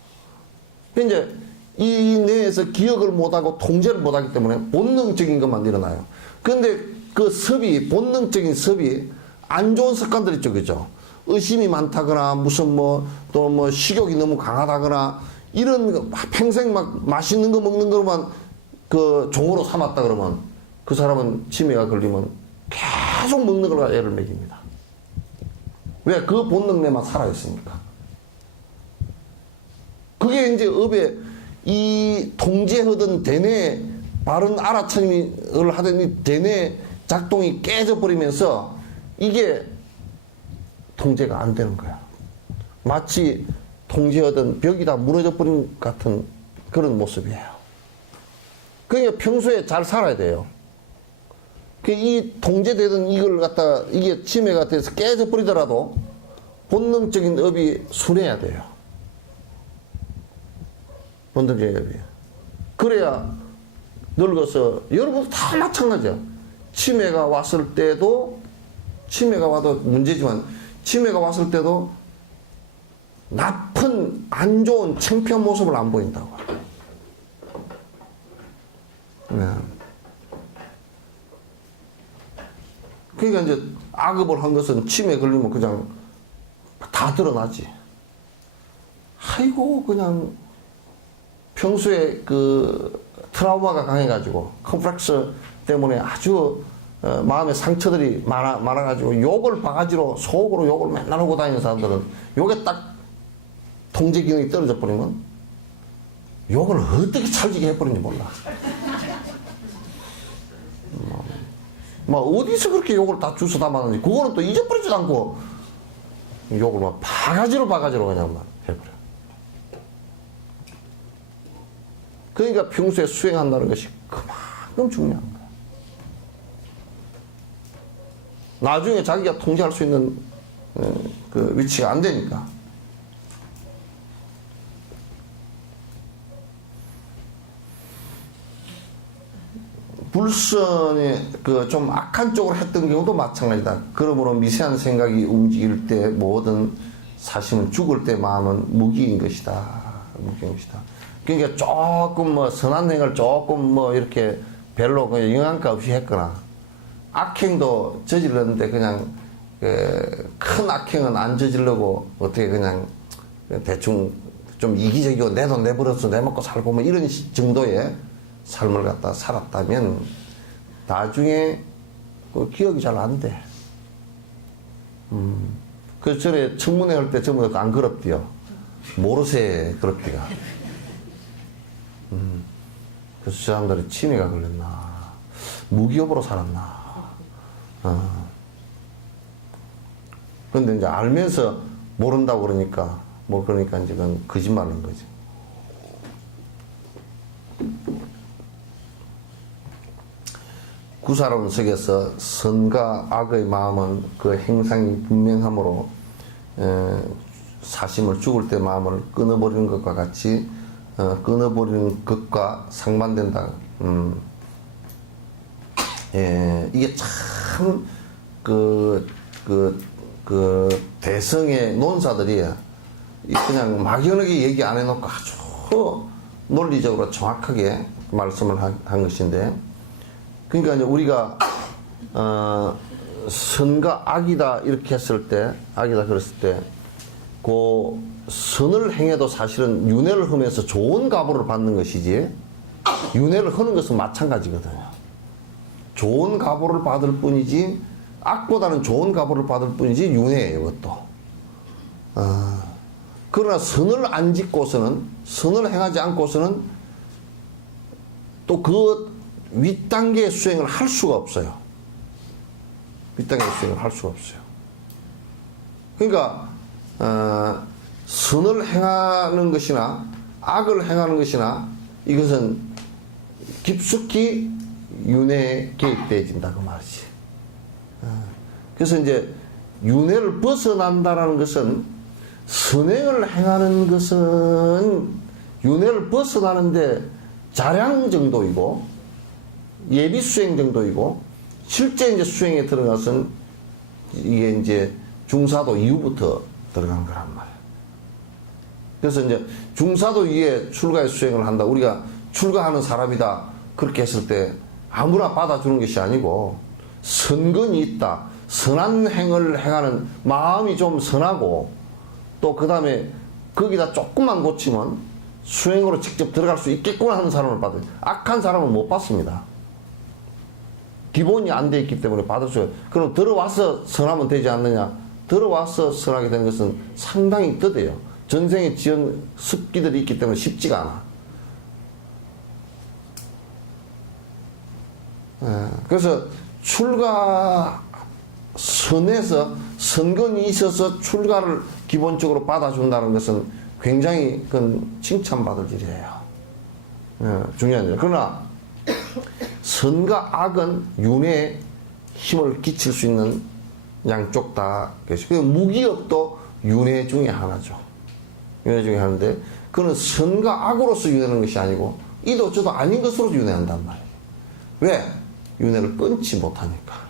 이제 이 내에서 기억을 못하고 통제를 못하기 때문에 본능적인 것만 일어나요. 그런데 그 섭이, 본능적인 섭이 안 좋은 습관들 있죠, 그죠? 의심이 많다거나 무슨 또 뭐 식욕이 너무 강하다거나 이런 거 평생 막 맛있는 거 먹는 거로만 그 종으로 삼았다 그러면 그 사람은 치매가 걸리면 계속 먹는 걸 애를 먹입니다. 왜? 그 본능내만 살아있으니까. 그게 이제 업에 이 통제하던 대뇌 바른 알아차림을 하던 이 대뇌 작동이 깨져버리면서 이게 통제가 안 되는 거야. 마치 통제하던 벽이 다 무너져 버린 같은 그런 모습이에요. 그러니까 평소에 잘 살아야 돼요. 이 통제되던 이걸 갖다가 이게 치매가 돼서 깨져버리더라도 본능적인 업이 순해야 돼요. 본능적인 업이. 그래야 늙어서, 여러분도 다 마찬가지야. 치매가 왔을 때도, 치매가 와도 문제지만, 치매가 왔을 때도 나쁜, 안 좋은, 창피한 모습을 안 보인다고. 네. 그러니까 이제 악업을 한 것은 치매 걸리면 그냥 다 드러나지. 아이고, 그냥 평소에 그 트라우마가 강해가지고 컴플렉스 때문에 아주 마음의 상처들이 많아가지고 욕을 바가지로 속으로 욕을 맨날 하고 다니는 사람들은 요게 딱 통제 기능이 떨어져 버리면 욕을 어떻게 찰지게 해버린지 몰라. 막 어디서 그렇게 욕을 다 주워 담았는지 그거는 또 잊어버리지도 않고 욕을 막 바가지로 그냥 막 해버려. 그러니까 평소에 수행한다는 것이 그만큼 중요한 거야. 나중에 자기가 통제할 수 있는 그 위치가 안 되니까. 불선이 그 좀 악한 쪽으로 했던 경우도 마찬가지다. 그러므로 미세한 생각이 움직일 때 모든 사심은 죽을 때 마음은 무기인 것이다. 무기인 것이다. 그러니까 조금 뭐 선한 행을 조금 뭐 이렇게 별로 그냥 영향가 없이 했거나 악행도 저질렀는데 그냥 큰 악행은 안 저지르고 어떻게 그냥 대충 좀 이기적이고 내 돈 내버려서 내 먹고 살고 뭐 이런 정도의 삶을 갖다 살았다면 나중에 그 기억이 잘 안 돼. 그래서 전에 청문회 할 때 전부 다 안 그럽디요. 모르세 그럽디가. 그래서 저 사람들이 치매가 걸렸나, 무기업으로 살았나. 그런데 이제 알면서 모른다고 그러니까 그러니까 이제 그건 거짓말인 거지. 구사론 속에서 선과 악의 마음은 그 행상이 분명하므로 사심을 죽을 때 마음을 끊어버리는 것과 같이 끊어버리는 것과 상반된다. 예, 이게 참 대성의 논사들이 그냥 막연하게 얘기 안 해놓고 아주 논리적으로 정확하게 말씀을 한 것인데, 그러니까 이제 우리가 선과 악이다 이렇게 했을 때, 악이다 그랬을 때, 그 선을 행해도 사실은 윤회를 하면서 좋은 가보를 받는 것이지, 윤회를 하는 것은 마찬가지거든요. 좋은 가보를 받을 뿐이지, 악보다는 좋은 가보를 받을 뿐이지 윤회예요, 그것도. 그러나 선을 안 짓고서는, 선을 행하지 않고서는 또 그 윗단계의 수행을 할 수가 없어요. 윗단계의 수행을 할 수가 없어요. 그러니까 선을 행하는 것이나 악을 행하는 것이나 이것은 깊숙이 윤회에 개입되어진다 그 말이지. 그래서 이제 윤회를 벗어난다라는 것은 선행을 행하는 것은 윤회를 벗어나는데 자량 정도이고 예비 수행 정도이고 실제 이제 수행에 들어가서는 이게 이제 중사도 이후부터 들어간 거란 말이야. 그래서 이제 중사도 이후에 출가의 수행을 한다. 우리가 출가하는 사람이다. 그렇게 했을 때 아무나 받아주는 것이 아니고 선근이 있다. 선한 행을 행하는 마음이 좀 선하고 또 그 다음에 거기다 조금만 고치면 수행으로 직접 들어갈 수 있겠구나 하는 사람을 받아요. 악한 사람은 못 받습니다. 기본이 안 돼 있기 때문에 받을 수 없어요. 그럼 들어와서 선하면 되지 않느냐? 들어와서 선하게 되는 것은 상당히 더뎌요. 전생에 지은 습기들이 있기 때문에 쉽지가 않아. 그래서 출가 선에서 선근이 있어서 출가를 기본적으로 받아준다는 것은 굉장히 그건 칭찬받을 일이에요. 중요한 일. 그러나 선과 악은 윤회에 힘을 끼칠 수 있는 양쪽 다 계시고 무기력도 윤회 중에 하나죠. 윤회 중에 하나인데 그는 선과 악으로서 윤회하는 것이 아니고 이도 저도 아닌 것으로 윤회한단 말이에요. 왜? 윤회를 끊지 못하니까.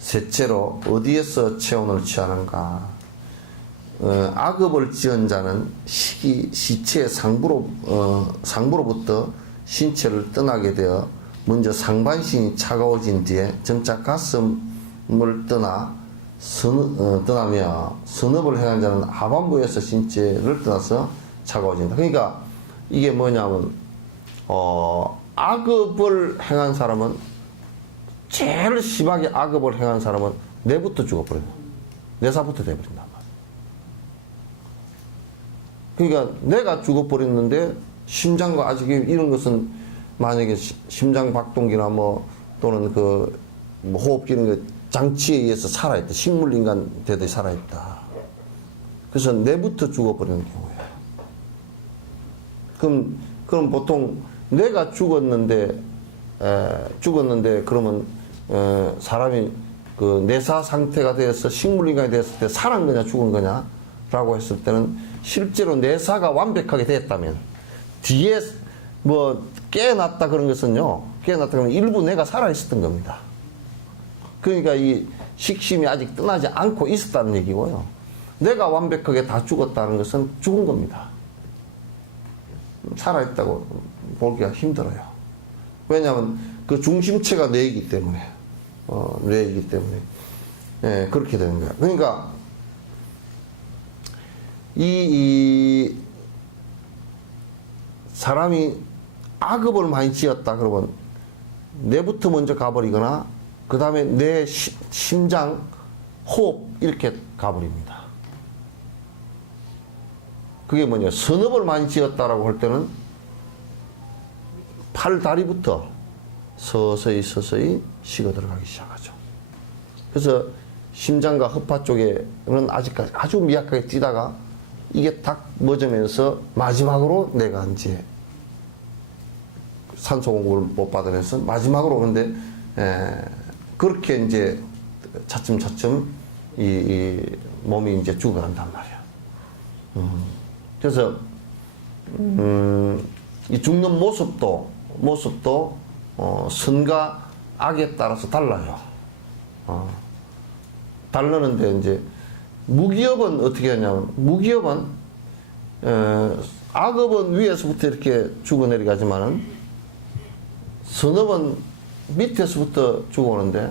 셋째로 어디에서 체온을 취하는가? 악업을 지은 자는 시체의 상부로부터 신체를 떠나게 되어 먼저 상반신이 차가워진 뒤에 점차 가슴을 떠나며 선업을 행한 자는 하반부에서 신체를 떠나서 차가워진다. 그러니까 이게 뭐냐면 악업을 행한 사람은 제일 심하게 악업을 행한 사람은 뇌부터 죽어버려요. 뇌사부터 돼버린단 말이에요. 그러니까 뇌가 죽어버렸는데 심장과 아직 이런 것은 만약에 심장 박동기나 뭐 또는 뭐 호흡기 이런 거 장치에 의해서 살아있다. 식물인간 되듯이 살아있다. 그래서 뇌부터 죽어버리는 경우예요. 그럼 보통 뇌가 죽었는데 그러면 사람이 그 뇌사 상태가 되어서 식물인간이 되었을 때 살은 거냐 죽은 거냐 라고 했을 때는 실제로 뇌사가 완벽하게 됐다면 뒤에 뭐 깨어났다 그런 것은요, 깨어났다 그러면 일부 뇌가 살아있었던 겁니다. 그러니까 이 식심이 아직 떠나지 않고 있었다는 얘기고요. 뇌가 완벽하게 다 죽었다는 것은 죽은 겁니다. 살아있다고 보기가 힘들어요. 왜냐하면 그 중심체가 뇌이기 때문에, 뇌이기 때문에, 예, 그렇게 되는 거야. 그러니까 이 사람이 악업을 많이 지었다 그러면 뇌부터 먼저 가버리거나 그 다음에 뇌, 심장, 호흡 이렇게 가버립니다. 그게 뭐냐, 선업을 많이 지었다라고 할 때는 팔, 다리부터 서서히 식어 들어가기 시작하죠. 그래서 심장과 허파 쪽에는 아직까지 아주 미약하게 뛰다가 이게 딱 멎으면서 마지막으로 내가 이제 산소 공급을 못 받으면서 마지막으로 근데 그렇게 이제 차츰 이 몸이 이제 죽어간단 말이야. 그래서 이 죽는 모습도 선과 악에 따라서 달라요. 다르는데 이제 무기업은 어떻게 하냐면 무기업은 악업은 위에서부터 이렇게 죽어내려가지만은 선업은 밑에서부터 죽어오는데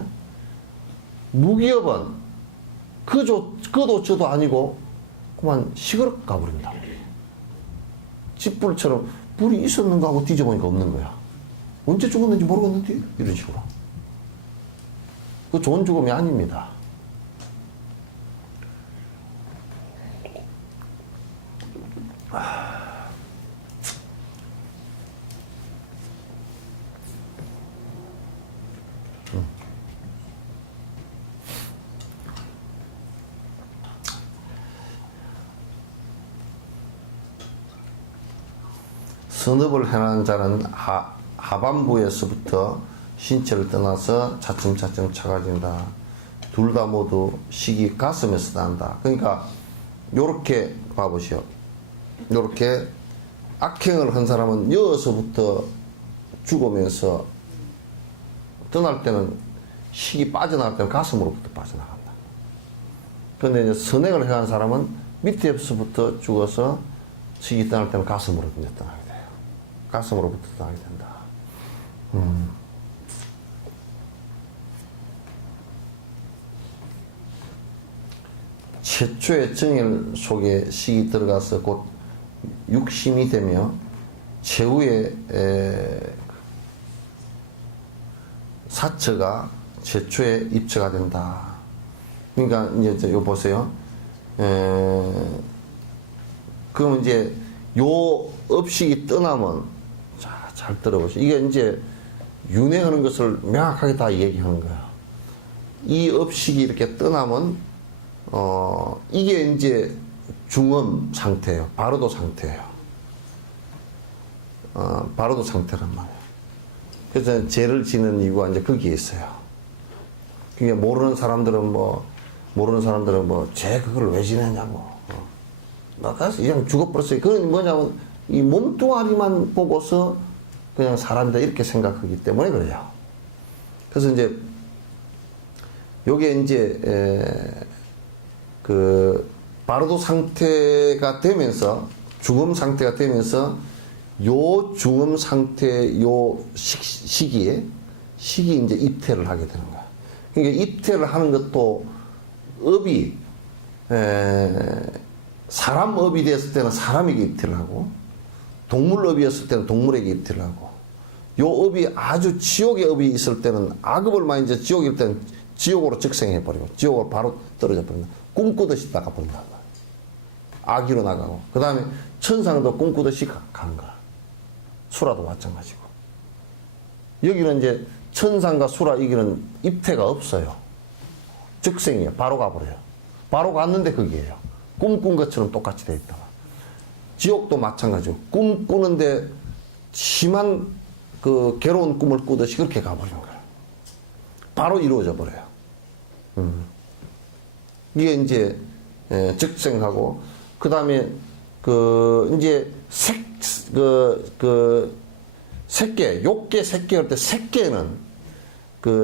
무기업은 그도 저도 아니고 그만 시끄럽 가버립니다. 집불처럼 불이 있었는가 하고 뒤져보니까 없는 거야. 언제 죽었는지 모르겠는데 이런 식으로. 그 좋은 죽음이 아닙니다. 선업을 해나는 자는 하반부에서부터 신체를 떠나서 차츰차츰 차가진다. 둘 다 모두 식이 가슴에서 난다. 그러니까 요렇게 봐보시오. 요렇게 악행을 한 사람은 여기서부터 죽으면서 떠날 때는 식이 빠져나갈 때는 가슴으로부터 빠져나간다. 그런데 이제 선행을 해간 사람은 밑에서부터 죽어서 식이 떠날 때는 가슴으로부터 떠나게 돼요. 가슴으로부터 떠나게 된다. 최초의 정일 속에 식이 들어가서 곧 육심이 되며 최후의 사처가 최초의 입처가 된다. 그러니까 이제 요 보세요. 그러면 이제 요 업식이 떠나면 잘 들어보세요. 이게 이제 윤회하는 것을 명확하게 다 얘기하는 거야. 이 업식이 이렇게 떠나면 이게 이제 중엄 상태예요. 바로도 상태예요. 바로도 상태란 말이에요. 그래서 죄를 지는 이유가 이제 거기에 있어요. 그러니까 모르는 사람들은 죄 그걸 왜 지내냐고. 나가서 그냥 죽어버렸어요. 그건 뭐냐면 이 몸뚱아리만 보고서 그냥 사람이다 이렇게 생각하기 때문에 그래요. 그래서 이제 요게 이제 그 바로도 상태가 되면서 죽음 상태가 되면서 요 죽음 상태 요 시기에 이제 입퇴를 하게 되는 거야. 그러니까 입퇴를 하는 것도 업이 사람 업이 됐을 때는 사람에게 입퇴를 하고 동물 업이었을 때는 동물에게 입퇴를 하고 요 업이 아주 지옥의 업이 있을 때는 악업을 많이 이제 지옥일 때는 지옥으로 직생해 버리고 지옥으로 바로 떨어져 버린다. 꿈꾸듯이 나가버린다. 악의로 나가고 그 다음에 천상도 꿈꾸듯이 간 거야. 수라도 마찬가지고. 여기는 이제 천상과 수라 여기는 입퇴가 없어요. 즉생이에요. 바로 가버려요. 바로 갔는데 거기에요. 꿈꾼 것처럼 똑같이 돼 있다가. 지옥도 마찬가지고 꿈꾸는데 심한 그 괴로운 꿈을 꾸듯이 그렇게 가버리는 거예요. 바로 이루어져 버려요. 이게 이제 즉생하고 그 다음에 그 이제 새끼, 욕계 새끼 할 때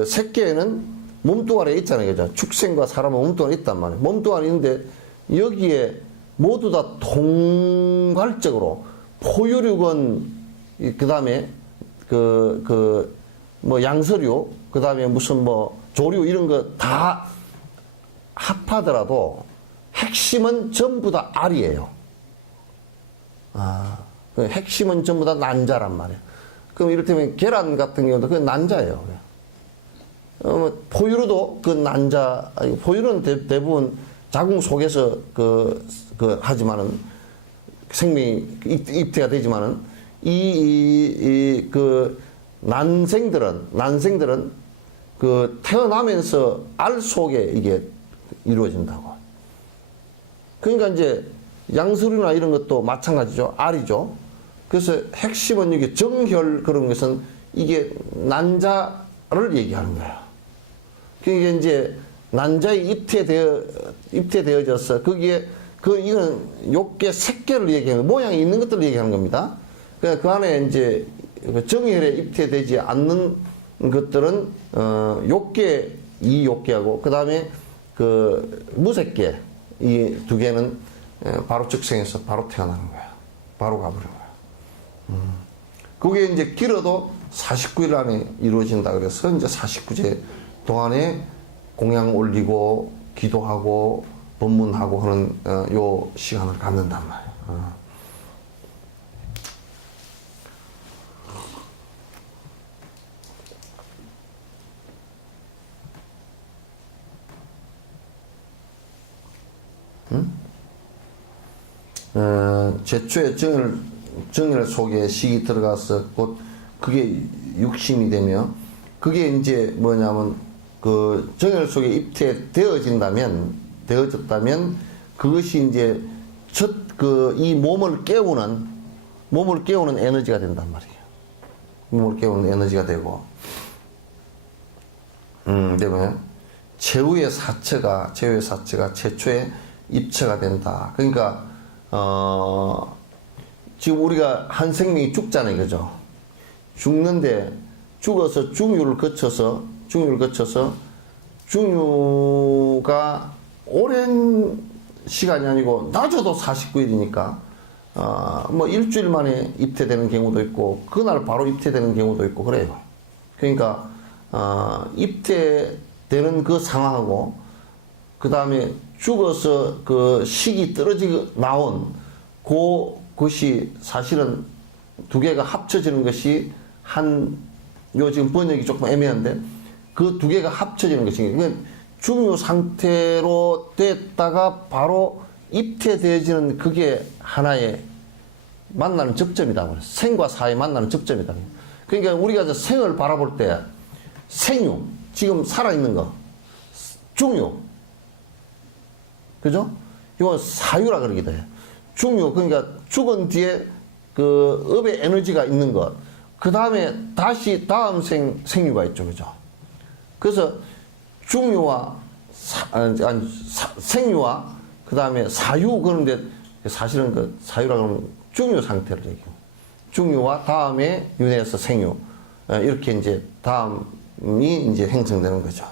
새끼에는 몸뚱아리에 있잖아요. 그죠? 축생과 사람은 몸뚱아리에 있단 말이에요. 몸뚱아리 있는데 여기에 모두 다 통괄적으로 포유류건 그 다음에 뭐 양서류 그 다음에 무슨 뭐 조류 이런 거 다 합하더라도 핵심은 전부 다 알이에요. 핵심은 전부 다 난자란 말이에요. 그럼 이를테면 계란 같은 경우도 그건 난자예요. 포유류도 그 난자, 포유류는 대부분 자궁 속에서 하지만은 생명이 입퇴가 되지만은 그 난생들은 그 태어나면서 알 속에 이게 이루어진다고. 그러니까 이제 양서류나 이런 것도 마찬가지죠. 알이죠. 그래서 핵심은 이게 정혈 그런 것은 이게 난자를 얘기하는 거야. 그러니까 이제 난자에 입퇴되어져서 거기에 이건 욕계 색계를 얘기하는 모양이 있는 것들을 얘기하는 겁니다. 그러니까 그 안에 이제 정혈에 입퇴되지 않는 것들은 욕계 이욕계하고 그 다음에 그 무색계 이 두 개는 바로 즉생해서 바로 태어나는 거야. 바로 가버리는 거야. 그게 이제 길어도 49일 안에 이루어진다 그래서 이제 49제 동안에 공양 올리고 기도하고 법문하고 하는 요 시간을 갖는단 말이에요. 최초의 정일 속에 식이 들어가서 곧 그게 육심이 되며 그게 이제 뭐냐면 그 정일 속에 입퇴되어졌다면 그것이 이제 이 몸을 깨우는 몸을 깨우는 에너지가 된단 말이에요. 몸을 깨우는 에너지가 되고, 그다음에 최후의 사처가 최초의 입처가 된다. 그러니까 지금 우리가 한 생명이 죽잖아요, 그죠? 죽는데 죽어서 중유를 거쳐서 중유가 오랜 시간이 아니고 낮아도 49일이니까 뭐 일주일 만에 입퇴되는 경우도 있고 그날 바로 입퇴되는 경우도 있고 그래요. 그러니까 입퇴되는 그 상황하고 그 다음에 죽어서 그 식이 떨어지고 나온 그것이 사실은 두 개가 합쳐지는 것이 요 지금 번역이 조금 애매한데 그 두 개가 합쳐지는 것이 그러니까 중요 상태로 됐다가 바로 입퇴되어지는 그게 하나의 만나는 접점이다. 생과 사의 만나는 접점이다. 그러니까 우리가 생을 바라볼 때 생유, 지금 살아있는 거, 중유, 그죠? 이건 사유라 그러기도 해요. 중유, 그러니까 죽은 뒤에 그 업의 에너지가 있는 것, 그 다음에 다시 다음 생유가 있죠, 그죠? 그래서 중유와 생유와 그 다음에 사유 그런데 사실은 그 사유라고 하면 중유 상태를 얘기해요. 중유와 다음에 윤회에서 생유 이렇게 이제 다음이 이제 형성되는 거죠.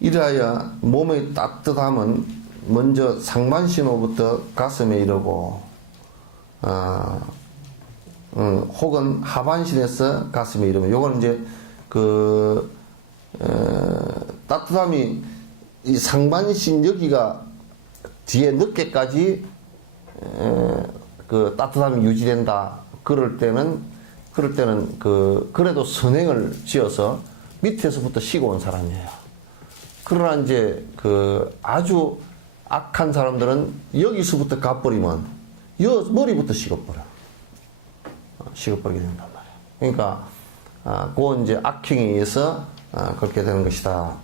이래야 몸의 따뜻함은 먼저 상반신호부터 가슴에 이르고 혹은 하반신에서 가슴에 이르면 요건 이제 따뜻함이 이 상반신 여기가 뒤에 늦게까지 그 따뜻함이 유지된다. 그럴 때는 그래도 선행을 지어서 밑에서부터 쉬고 온 사람이에요. 그러나 이제 아주 악한 사람들은 여기서부터 가버리면 머리부터 식어버려. 식어버리게 된단 말이에요. 그러니까 그 이제 악행에 의해서 그렇게 되는 것이다.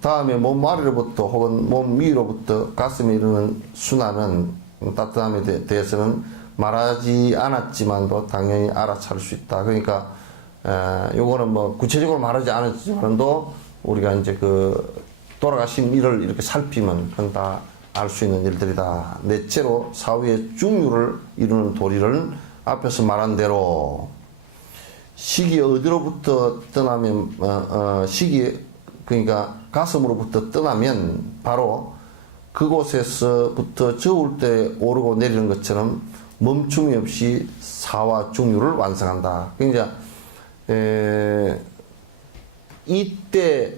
다음에 몸 아래로부터 혹은 몸 위로부터 가슴에 이르는 순환은 따뜻함에 대해서는 말하지 않았지만도 당연히 알아차릴 수 있다. 그러니까 요거는 뭐 구체적으로 말하지 않았지만도 우리가 이제 돌아가신 일을 이렇게 살피면 그건 다 알 수 있는 일들이다. 넷째로 사후의 중유를 이루는 도리를 앞에서 말한 대로 식이 어디로부터 떠나면 식이 그러니까 가슴으로부터 떠나면 바로 그곳에서부터 저울 때 오르고 내리는 것처럼 멈춤이 없이 사와 중유를 완성한다. 그러니까 이때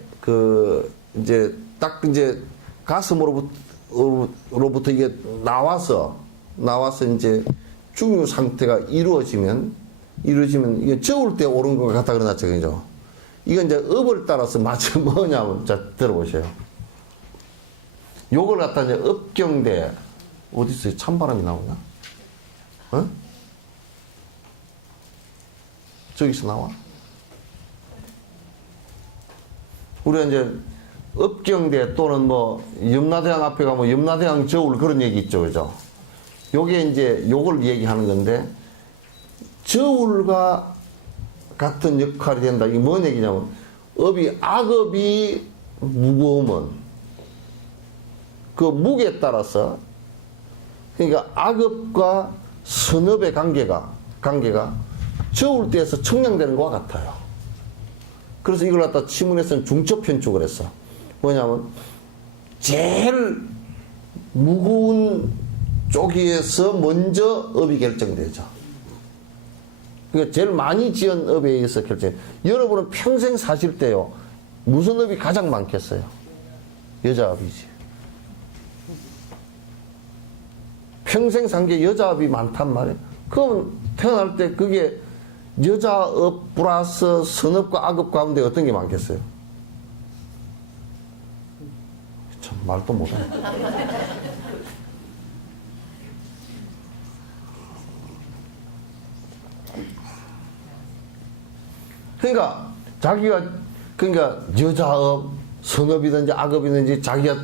이제 딱 이제 가슴으로부터 이게 나와서 이제 중유 상태가 이루어지면 이게 저울 때 오른 것 같다 그러났죠, 그죠? 이건 이제 업을 따라서 마치 뭐냐면 자 들어보세요. 요걸 갖다 이제 업경대 어디 있어요? 찬바람이 나오나? 어? 저기서 나와? 우리가 이제 업경대 또는 뭐 염라대왕 앞에 가면 염라대왕 저울 그런 얘기 있죠, 그죠? 요게 이제 요걸 얘기하는 건데 저울과 같은 역할이 된다. 이게 뭔 얘기냐면 악업이 무거우면 그 무게에 따라서 그러니까 악업과 선업의 관계가 저울 때에서 청량되는 것과 같아요. 그래서 이걸 갖다 치문에서는 중첩편축을 했어. 뭐냐면 제일 무거운 쪽에서 먼저 업이 결정되죠. 그러니까 제일 많이 지은 업에 의해서 결정. 여러분은 평생 사실 때요 무슨 업이 가장 많겠어요? 여자 업이지. 평생 산 게 여자 업이 많단 말이에요. 그럼 태어날 때 그게 여자 업 플러스 선업과 악업 가운데 어떤 게 많겠어요? 참 말도 못하네. 그러니까 여자업, 선업이든지 악업이든지 자기가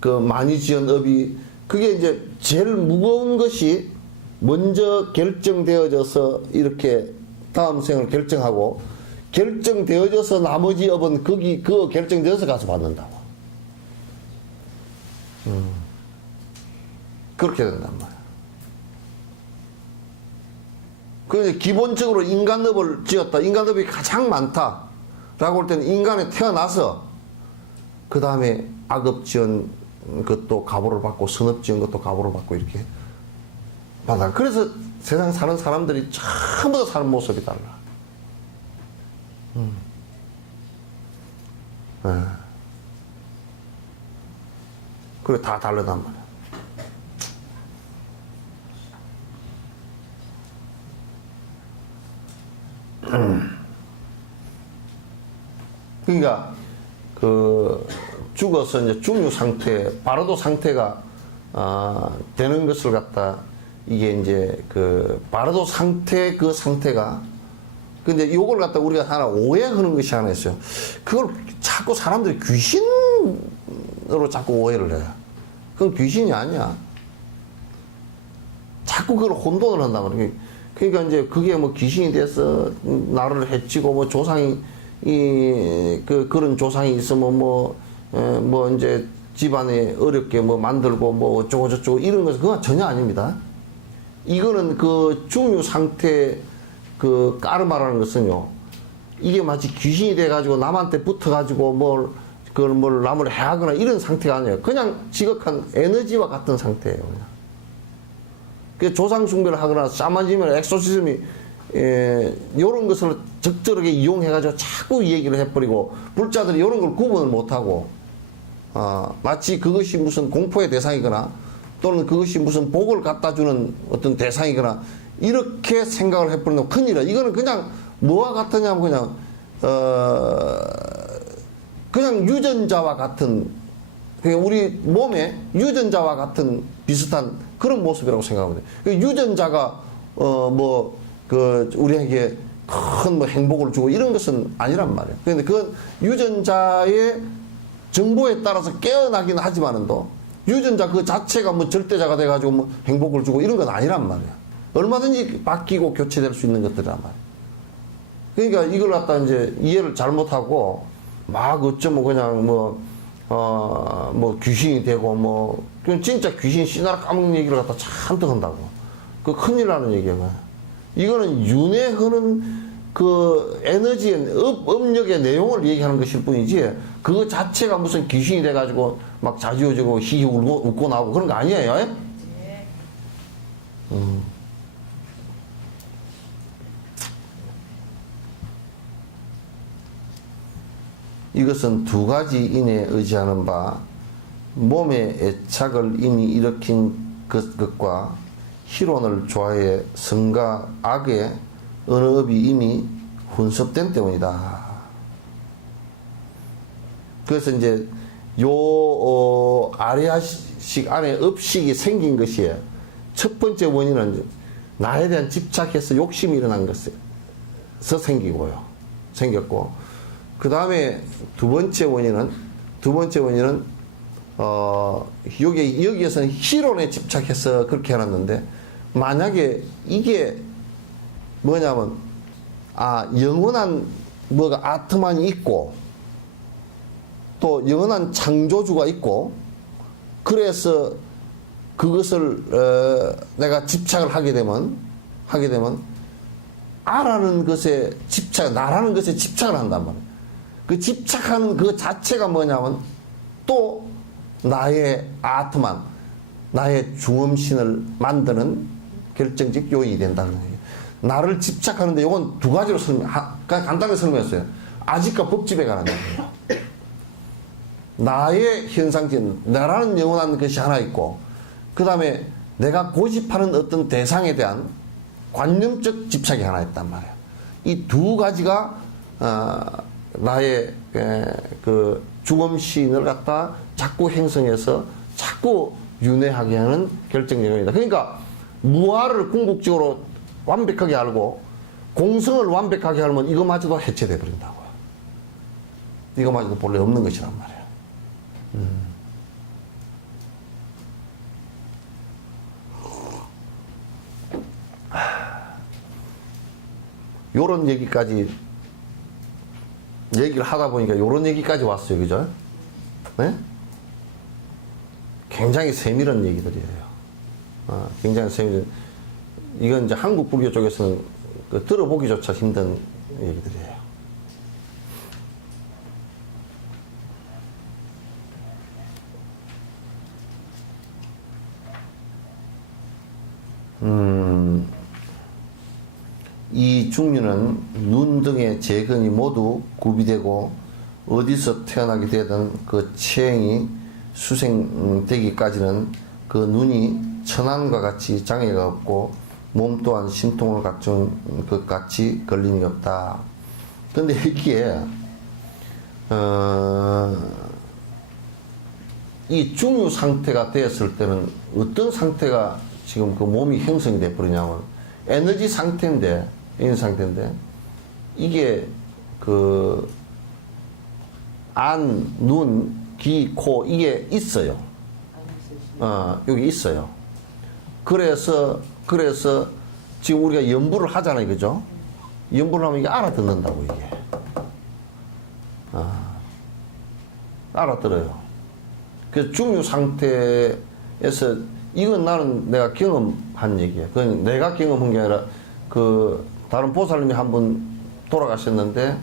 그 많이 지은 업이 그게 이제 제일 무거운 것이 먼저 결정되어져서 이렇게 다음 생을 결정하고 결정되어져서 나머지 업은 거기 그 결정되어서 가서 받는다고. 그렇게 된단 말이야. 그래서 기본적으로 인간업을 지었다. 인간업이 가장 많다라고 할 때는 인간에 태어나서 그 다음에 악업 지은 것도 가보를 받고 선업 지은 것도 가보를 받고 이렇게 받아. 그래서 세상 사는 사람들이 전부 다 사는 모습이 달라. 그래 다 다르단 말이야. 그러니까 그 죽어서 이제 중유 상태, 바로도 상태가 되는 것을 갖다 이게 이제 그 바로도 상태 그 상태가 근데 요걸 갖다 우리가 하나 오해하는 것이 하나 있어요. 그걸 자꾸 사람들이 귀신으로 자꾸 오해를 해요. 그건 귀신이 아니야. 자꾸 그걸 혼돈을 한단 말이에요. 그러니까 이제 그게 뭐 귀신이 돼서 나를 해치고 뭐 조상이 그런 조상이 있으면 뭐 이제 집안에 어렵게 뭐 만들고 뭐 어쩌고 저쩌고 이런 것은 그건 전혀 아닙니다. 이거는 그 중유 상태 그 까르마라는 것은요. 이게 마치 귀신이 돼가지고 남한테 붙어가지고 그걸 뭘 남을 해하거나 이런 상태가 아니에요. 그냥 지극한 에너지와 같은 상태예요. 그냥. 그 조상 숭배를 하거나 샤머니즘이나 엑소시즘이 이런 것을 적절하게 이용해가지고 자꾸 이 얘기를 해버리고 불자들이 이런 걸 구분을 못하고 마치 그것이 무슨 공포의 대상이거나 또는 그것이 무슨 복을 갖다 주는 어떤 대상이거나 이렇게 생각을 해버리면 큰일이야. 이거는 그냥 뭐와 같으냐면 그냥 유전자와 같은 그냥 우리 몸에 유전자와 같은 비슷한 그런 모습이라고 생각하면 돼. 유전자가 우리에게 큰 뭐 행복을 주고 이런 것은 아니란 말이에요. 그런데 그 유전자의 정보에 따라서 깨어나긴 하지만은도 유전자 그 자체가 뭐 절대자가 돼가지고 뭐 행복을 주고 이런 건 아니란 말이에요. 얼마든지 바뀌고 교체될 수 있는 것들이란 말이에요. 그러니까 이걸 갖다 이제 이해를 잘못하고 막 어쩌면 그냥 뭐 귀신이 되고 그냥 진짜 귀신 씨나라 까먹는 얘기를 갖다 잔뜩 한다고. 그 큰일 나는 얘기야. 이거는 윤회하는 그 에너지의 업력의 내용을 얘기하는 것일 뿐이지 그 자체가 무슨 귀신이 돼가지고 막 자지우지고 히히 웃고 나오고 그런 거 아니에요. 네. 이것은 두 가지 인에 의지하는 바 몸의 애착을 이미 일으킨 것과 희론을 좋아해 성과 악의 어느 업이 이미 혼섭된 때문이다. 그래서 이제 아리아식 안에 업식이 생긴 것이 첫 번째 원인은 나에 대한 집착해서 욕심이 일어난 것에서 생겼고 그 다음에 두 번째 원인은 여기에서는 희론에 집착해서 그렇게 해놨는데 만약에 이게 뭐냐면 영원한 뭐가 아트만이 있고 또 영원한 창조주가 있고 그래서 그것을 내가 집착을 하게 되면 나라는 것에 집착을 한단 말이에요. 그 집착하는 그 자체가 뭐냐면 또 나의 아트만, 나의 중음신을 만드는 결정적 요인이 된다는 얘기예요. 나를 집착하는데 이건 두 가지로 간단하게 설명했어요. 아직과 법집에 관한 얘기예요. 나의 현상진, 나라는 영원한 것이 하나 있고 그 다음에 내가 고집하는 어떤 대상에 대한 관념적 집착이 하나 있단 말이에요. 이 두 가지가 나의 그 중음신을 갖다 자꾸 형성해서 자꾸 윤회하게 하는 결정적 요인이다. 그러니까 무아를 궁극적으로 완벽하게 알고 공성을 완벽하게 알면 이거마저도 해체돼 버린다고요. 이거마저도 본래 없는 것이란 말이에요. 요런 얘기까지 얘기를 하다 보니까 요런 얘기까지 왔어요. 그죠? 네? 굉장히 세밀한 얘기들이에요. 굉장히 세밀한. 이건 이제 한국 불교 쪽에서는 그 들어보기조차 힘든 얘기들이에요. 이 중류는 눈 등의 재근이 모두 구비되고 어디서 태어나게 되든 그 체행이 수생되기까지는 그 눈이 천안과 같이 장애가 없고 몸 또한 신통을 갖춘 것 같이 걸림이 없다. 근데 이게 이 중유 상태가 되었을 때는 어떤 상태가 지금 그 몸이 형성이 돼 버리냐면 에너지 상태인데 이런 상태인데 이게 그 안, 눈, 귀, 코 이게 있어요. 여기 있어요. 그래서 지금 우리가 연부를 하잖아요, 그죠? 연부를 하면 이게 알아듣는다고 이게. 알아들어요. 그래서 중유 상태에서 이건 나는 내가 경험한 얘기야. 그건 내가 경험한 게 아니라 그 다른 보살님이 한 분 돌아가셨는데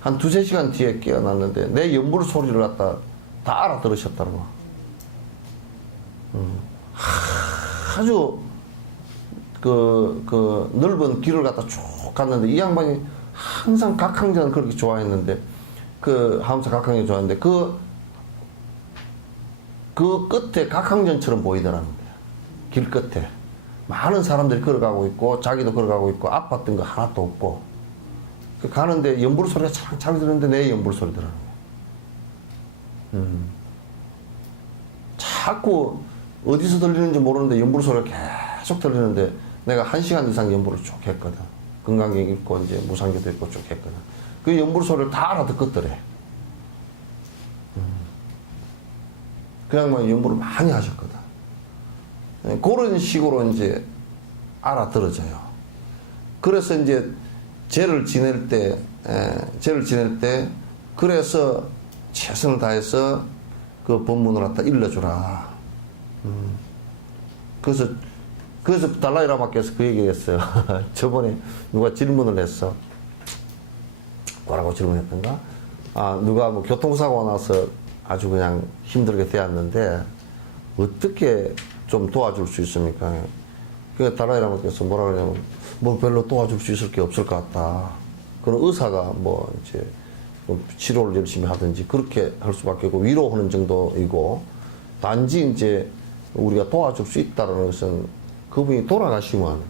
한 2-3시간 뒤에 깨어났는데 내 연불 소리를 갖다 다 알아들으셨다고. 아주 그 넓은 길을 갖다 쭉 갔는데 이 양반이 항상 각항전을 그렇게 좋아했는데 그 하면서 각항전 좋아했는데 그 끝에 각항전처럼 보이더라는 거야. 길 끝에 많은 사람들이 걸어가고 있고 자기도 걸어가고 있고 아팠던 거 하나도 없고 가는데 연불 소리가 잘 들리는데 내 연불 소리 들어는 거야. 자꾸 어디서 들리는지 모르는데 연불 소리가 계속 들리는데 내가 1시간 이상 연불을 쭉 했거든. 건강경 있고 이제 무상교도 있고 쭉 했거든. 그 연불 소리를 다 알아듣겠더래. 그 양반이 연불을 많이 하셨거든. 그런 식으로 이제 알아들어져요. 그래서 이제 죄를 지낼 때 그래서 최선을 다해서 그 법문을 갖다 일러주라. 그래서 달라이라마께서 그 얘기를 했어요. 저번에 누가 질문을 했어. 뭐라고 질문했던가? 누가 뭐 교통사고가 나서 아주 그냥 힘들게 되었는데 어떻게 좀 도와줄 수 있습니까? 그 달라이라마께서 뭐라 그러냐면 뭐 별로 도와줄 수 있을 게 없을 것 같다. 그런 의사가 뭐 이제 치료를 열심히 하든지 그렇게 할 수밖에 없고 위로하는 정도이고 단지 이제 우리가 도와줄 수 있다는 것은 그분이 돌아가시면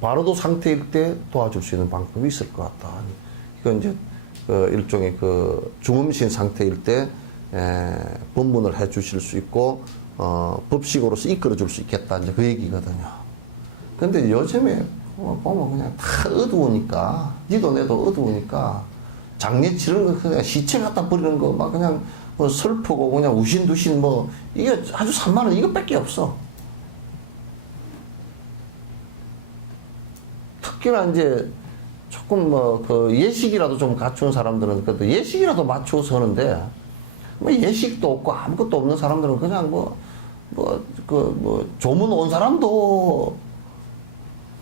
바로도 상태일 때 도와줄 수 있는 방법이 있을 것 같다. 이건 이제 일종의 그 중음신 상태일 때 법문을 해 주실 수 있고 법식으로서 이끌어 줄 수 있겠다. 이제 그 얘기거든요. 근데 요즘에 보면 그냥 다 어두우니까 니도 내도 어두우니까 장례 치르는 거 그냥 시체 갖다 버리는 거 막 그냥 뭐 슬프고 그냥 우신두신 뭐 이게 아주 산만한 이것밖에 없어. 특히나 이제 조금 뭐 그 예식이라도 좀 갖춘 사람들은 그래도 예식이라도 맞추어서 하는데 뭐 예식도 없고 아무것도 없는 사람들은 그냥 조문 온 사람도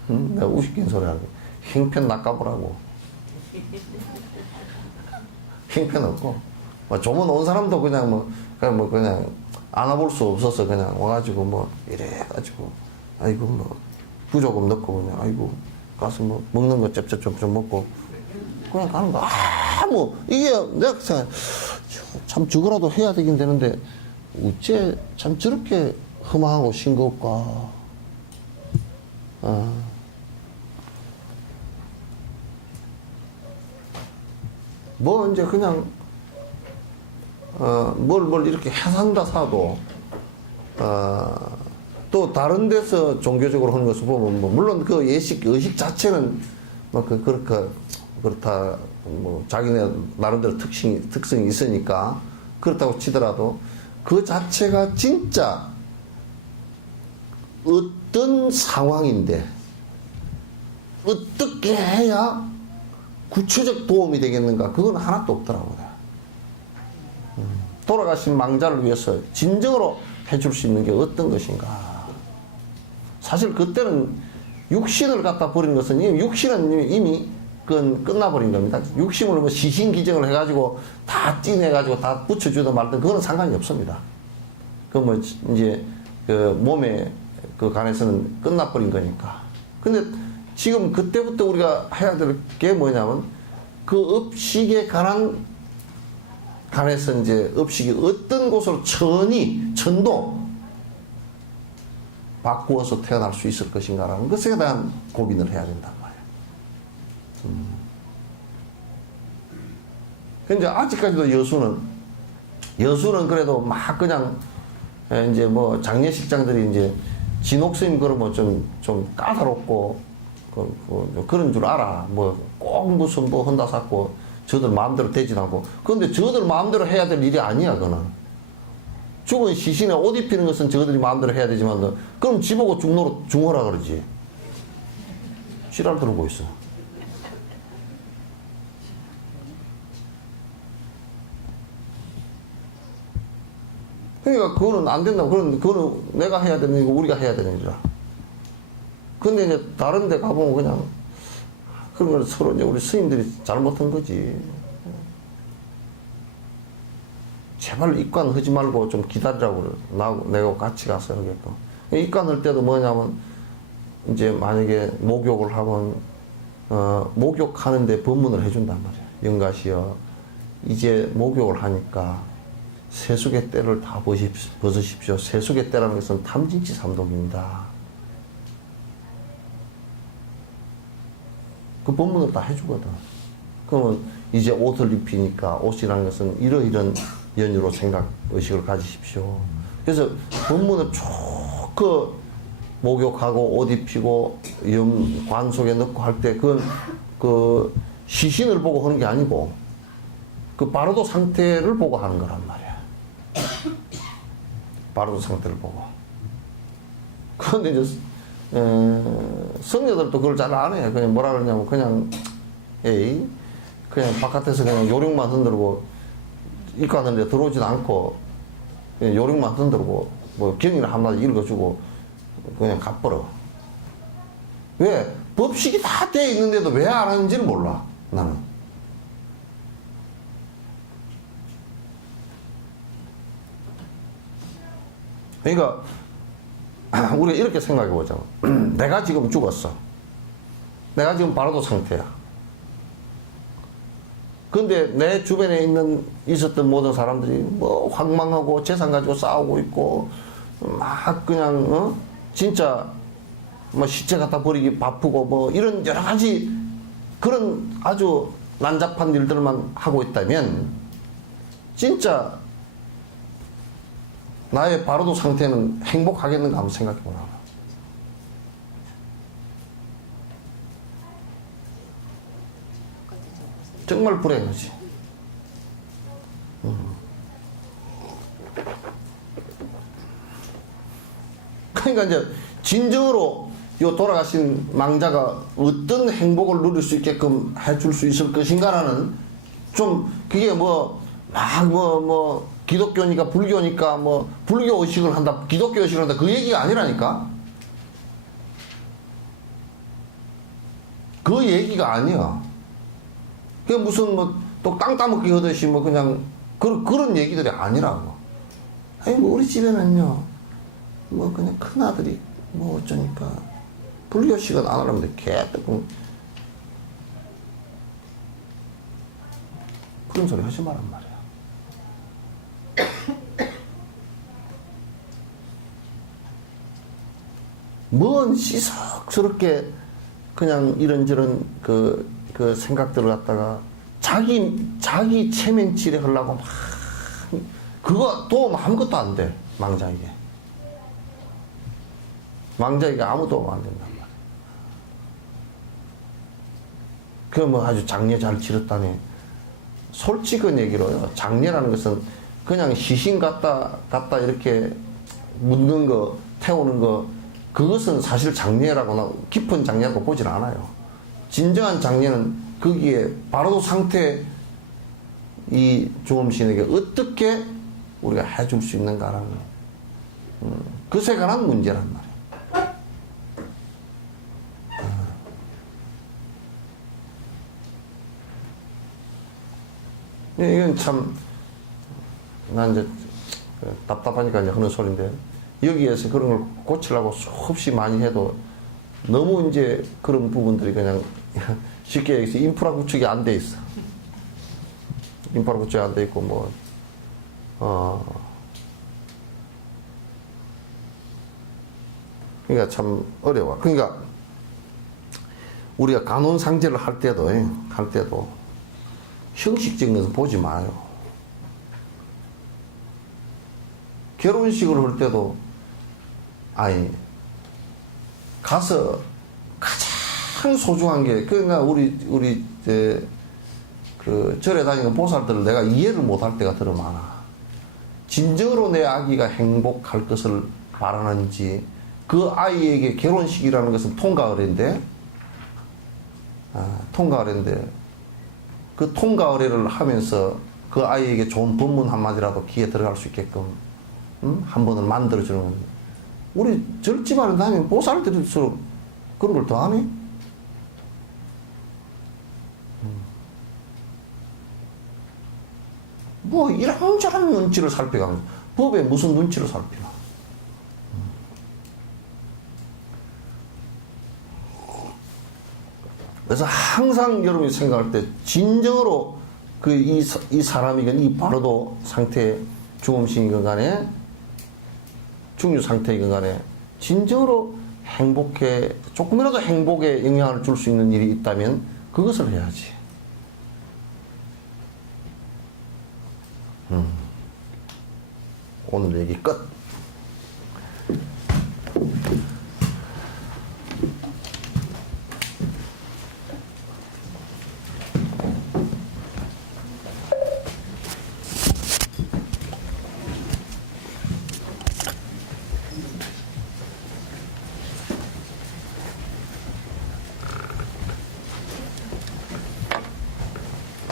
내가 우습긴 소리 하고 형편 낚아보라고. 형편없고 조문 온 사람도 그냥 그냥 안아볼 수 없어서 그냥 와가지고 뭐 이래가지고 아이고 뭐 부조금 넣고 그냥 아이고 가서 뭐 먹는 거 쩝쩝쩝 먹고 그냥 가는 거. 뭐 이게 내가 생각 참 저거라도 해야 되긴 되는데 어째 참 저렇게 험하고 싱겁까. 뭐 이제 그냥 뭘 이렇게 해산다 사도 또 다른 데서 종교적으로 하는 것을 보면 뭐 물론 그 의식 자체는 뭐 그렇다 뭐 자기네 나름대로 특성이 있으니까 그렇다고 치더라도 그 자체가 진짜 어떤 상황인데 어떻게 해야 구체적 도움이 되겠는가? 그건 하나도 없더라고요. 돌아가신 망자를 위해서 진정으로 해줄 수 있는 게 어떤 것인가? 사실 그때는 육신을 갖다 버린 것은 육신은 이미 그건 끝나버린 겁니다. 육신을 뭐 시신기증을 해가지고 다 찐해가지고 다 붙여주든 말든 그거는 상관이 없습니다. 그 뭐 이제 그 몸에 그 간에서는 끝나버린 거니까. 근데 지금 그때부터 우리가 해야 될 게 뭐냐면 그 업식에 관한 간에서 이제 업식이 어떤 곳으로 천도 바꾸어서 태어날 수 있을 것인가라는 것에 대한 고민을 해야 된단 말이에요. 근데 아직까지도 여수는 그래도 막 그냥 이제 뭐 장례식장들이 이제 진옥스님 그러면 좀 까다롭고 그런 줄 알아. 뭐 꼭 무슨 뭐 헌다 샀고 저들 마음대로 되진 않고. 그런데 저들 마음대로 해야 될 일이 아니야, 그거는. 죽은 시신에 옷 입히는 것은 저들이 마음대로 해야 되지만, 그럼 지보고 중호라 그러지. 지랄 들고 있어. 그러니까 그거는 안 된다고. 그거는 내가 해야 되는 일이고 우리가 해야 되는 일이라. 근데 이제 다른 데 가보면 그냥 그런 걸 서로 이제 우리 스님들이 잘못한 거지. 제발 입관하지 말고 좀 기다리라고 내가 같이 가서 하게끔. 입관할 때도 뭐냐면 이제 만약에 목욕을 하면 목욕하는데 법문을 해준단 말이야. 영가시여 이제 목욕을 하니까 세속의 때를 다 벗으십시오. 세속의 때라는 것은 탐진치 삼독입니다. 그 법문을 다 해주거든. 그러면 이제 옷을 입히니까 옷이라는 것은 이러이런 연유로 의식을 가지십시오. 그래서 법문을 쭉 그 목욕하고 옷 입히고 관 속에 넣고 할 때 그 시신을 보고 하는 게 아니고 그 바로도 상태를 보고 하는 거란 말이야. 바로도 상태를 보고. 그런데 이제 성녀들도 그걸 잘 안 해. 그냥 뭐라 그러냐면 그냥 그냥 바깥에서 그냥 요령만 흔들고 입가는데 들어오지도 않고 그냥 요령만 흔들고 뭐 경이나 한마디 읽어주고 그냥 가버려. 왜? 법식이 다 돼 있는데도 왜 안 하는지를 몰라 나는. 그러니까 우리가 이렇게 생각해 보자. 내가 지금 죽었어. 내가 지금 바로도 상태야. 근데 내 주변에 있었던 모든 사람들이 뭐 황망하고 재산 가지고 싸우고 있고 막 그냥 진짜 뭐 시체 갖다 버리기 바쁘고 뭐 이런 여러 가지 그런 아주 난잡한 일들만 하고 있다면 진짜 나의 바로도 상태는 행복하겠는가 한번 생각해 보라. 정말 불행하지. 그러니까 이제 진정으로 요 돌아가신 망자가 어떤 행복을 누릴 수 있게끔 해줄 수 있을 것인가라는 좀 그게 기독교니까 불교니까 불교 의식을 한다, 기독교 의식을 한다 그 얘기가 아니라니까. 그 얘기가 아니야. 그게 무슨 또 땅 따먹기 하듯이 그냥 그런 얘기들이 아니라고. 아니 우리 집에는요 그냥 큰 아들이 어쩌니까 불교식은 안 하려면 개떡 그런 소리 하지 말란 말이야. 뭔 시석스럽게 그냥 이런저런 그 생각들을 갖다가 자기 체면치레 하려고 막 그거 도움 아무것도 안 돼. 망자에게 아무 도움 안 된단 말이야. 그 아주 장례 잘 치렀다니. 솔직한 얘기로요. 장례라는 것은 그냥 시신 갖다 이렇게 묻는 거, 태우는 거, 그것은 사실 장례라고 깊은 장례라고 보질 않아요. 진정한 장례는 거기에 바로 상태 이 조음신에게 어떻게 우리가 해줄 수 있는가라는 그것에 관한 문제란 말이에요. 이건 참, 난 이제 답답하니까 이제 하는 소리인데, 여기에서 그런 걸 고치려고 수없이 많이 해도 너무 이제 그런 부분들이 그냥 쉽게 얘기해서 인프라 구축이 안 돼 있어. 인프라 구축이 안 돼 있고, 그러니까 참 어려워. 그러니까 우리가 간혼상제를 할 때도 형식적인 것은 보지 마요. 결혼식을 할 때도 가서 가장 소중한 게 그러니까 우리 그 절에 다니는 보살들을 내가 이해를 못할 때가 들어 많아. 진정으로 내 아기가 행복할 것을 바라는지 그 아이에게 결혼식이라는 것은 통가을인데 그 통가을회를 하면서 그 아이에게 좋은 법문 한마디라도 귀에 들어갈 수 있게끔 한 번을 만들어주는 겁니다. 우리 절집안에 다니면 보살들일수록 그런 걸 더 하네? 뭐 이런저런 눈치를 살펴가면서 법에 무슨 눈치를 살피나? 그래서 항상 여러분이 생각할 때 진정으로 이 사람이건 이 바로도 상태 중음신이건 간에 중유 상태이건 간에 진정으로 조금이라도 행복에 영향을 줄 수 있는 일이 있다면 그것을 해야지. 오늘 얘기 끝.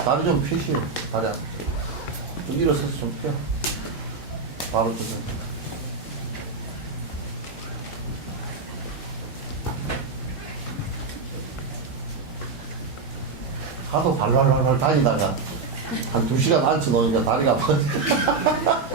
다리 좀 펴시오. 다리 앞. 좀 일어서서 좀 펴. 바로 좀. 하도 발랄발랄 다니다가 한 2시간 앉혀놓으니까 다리가 아파.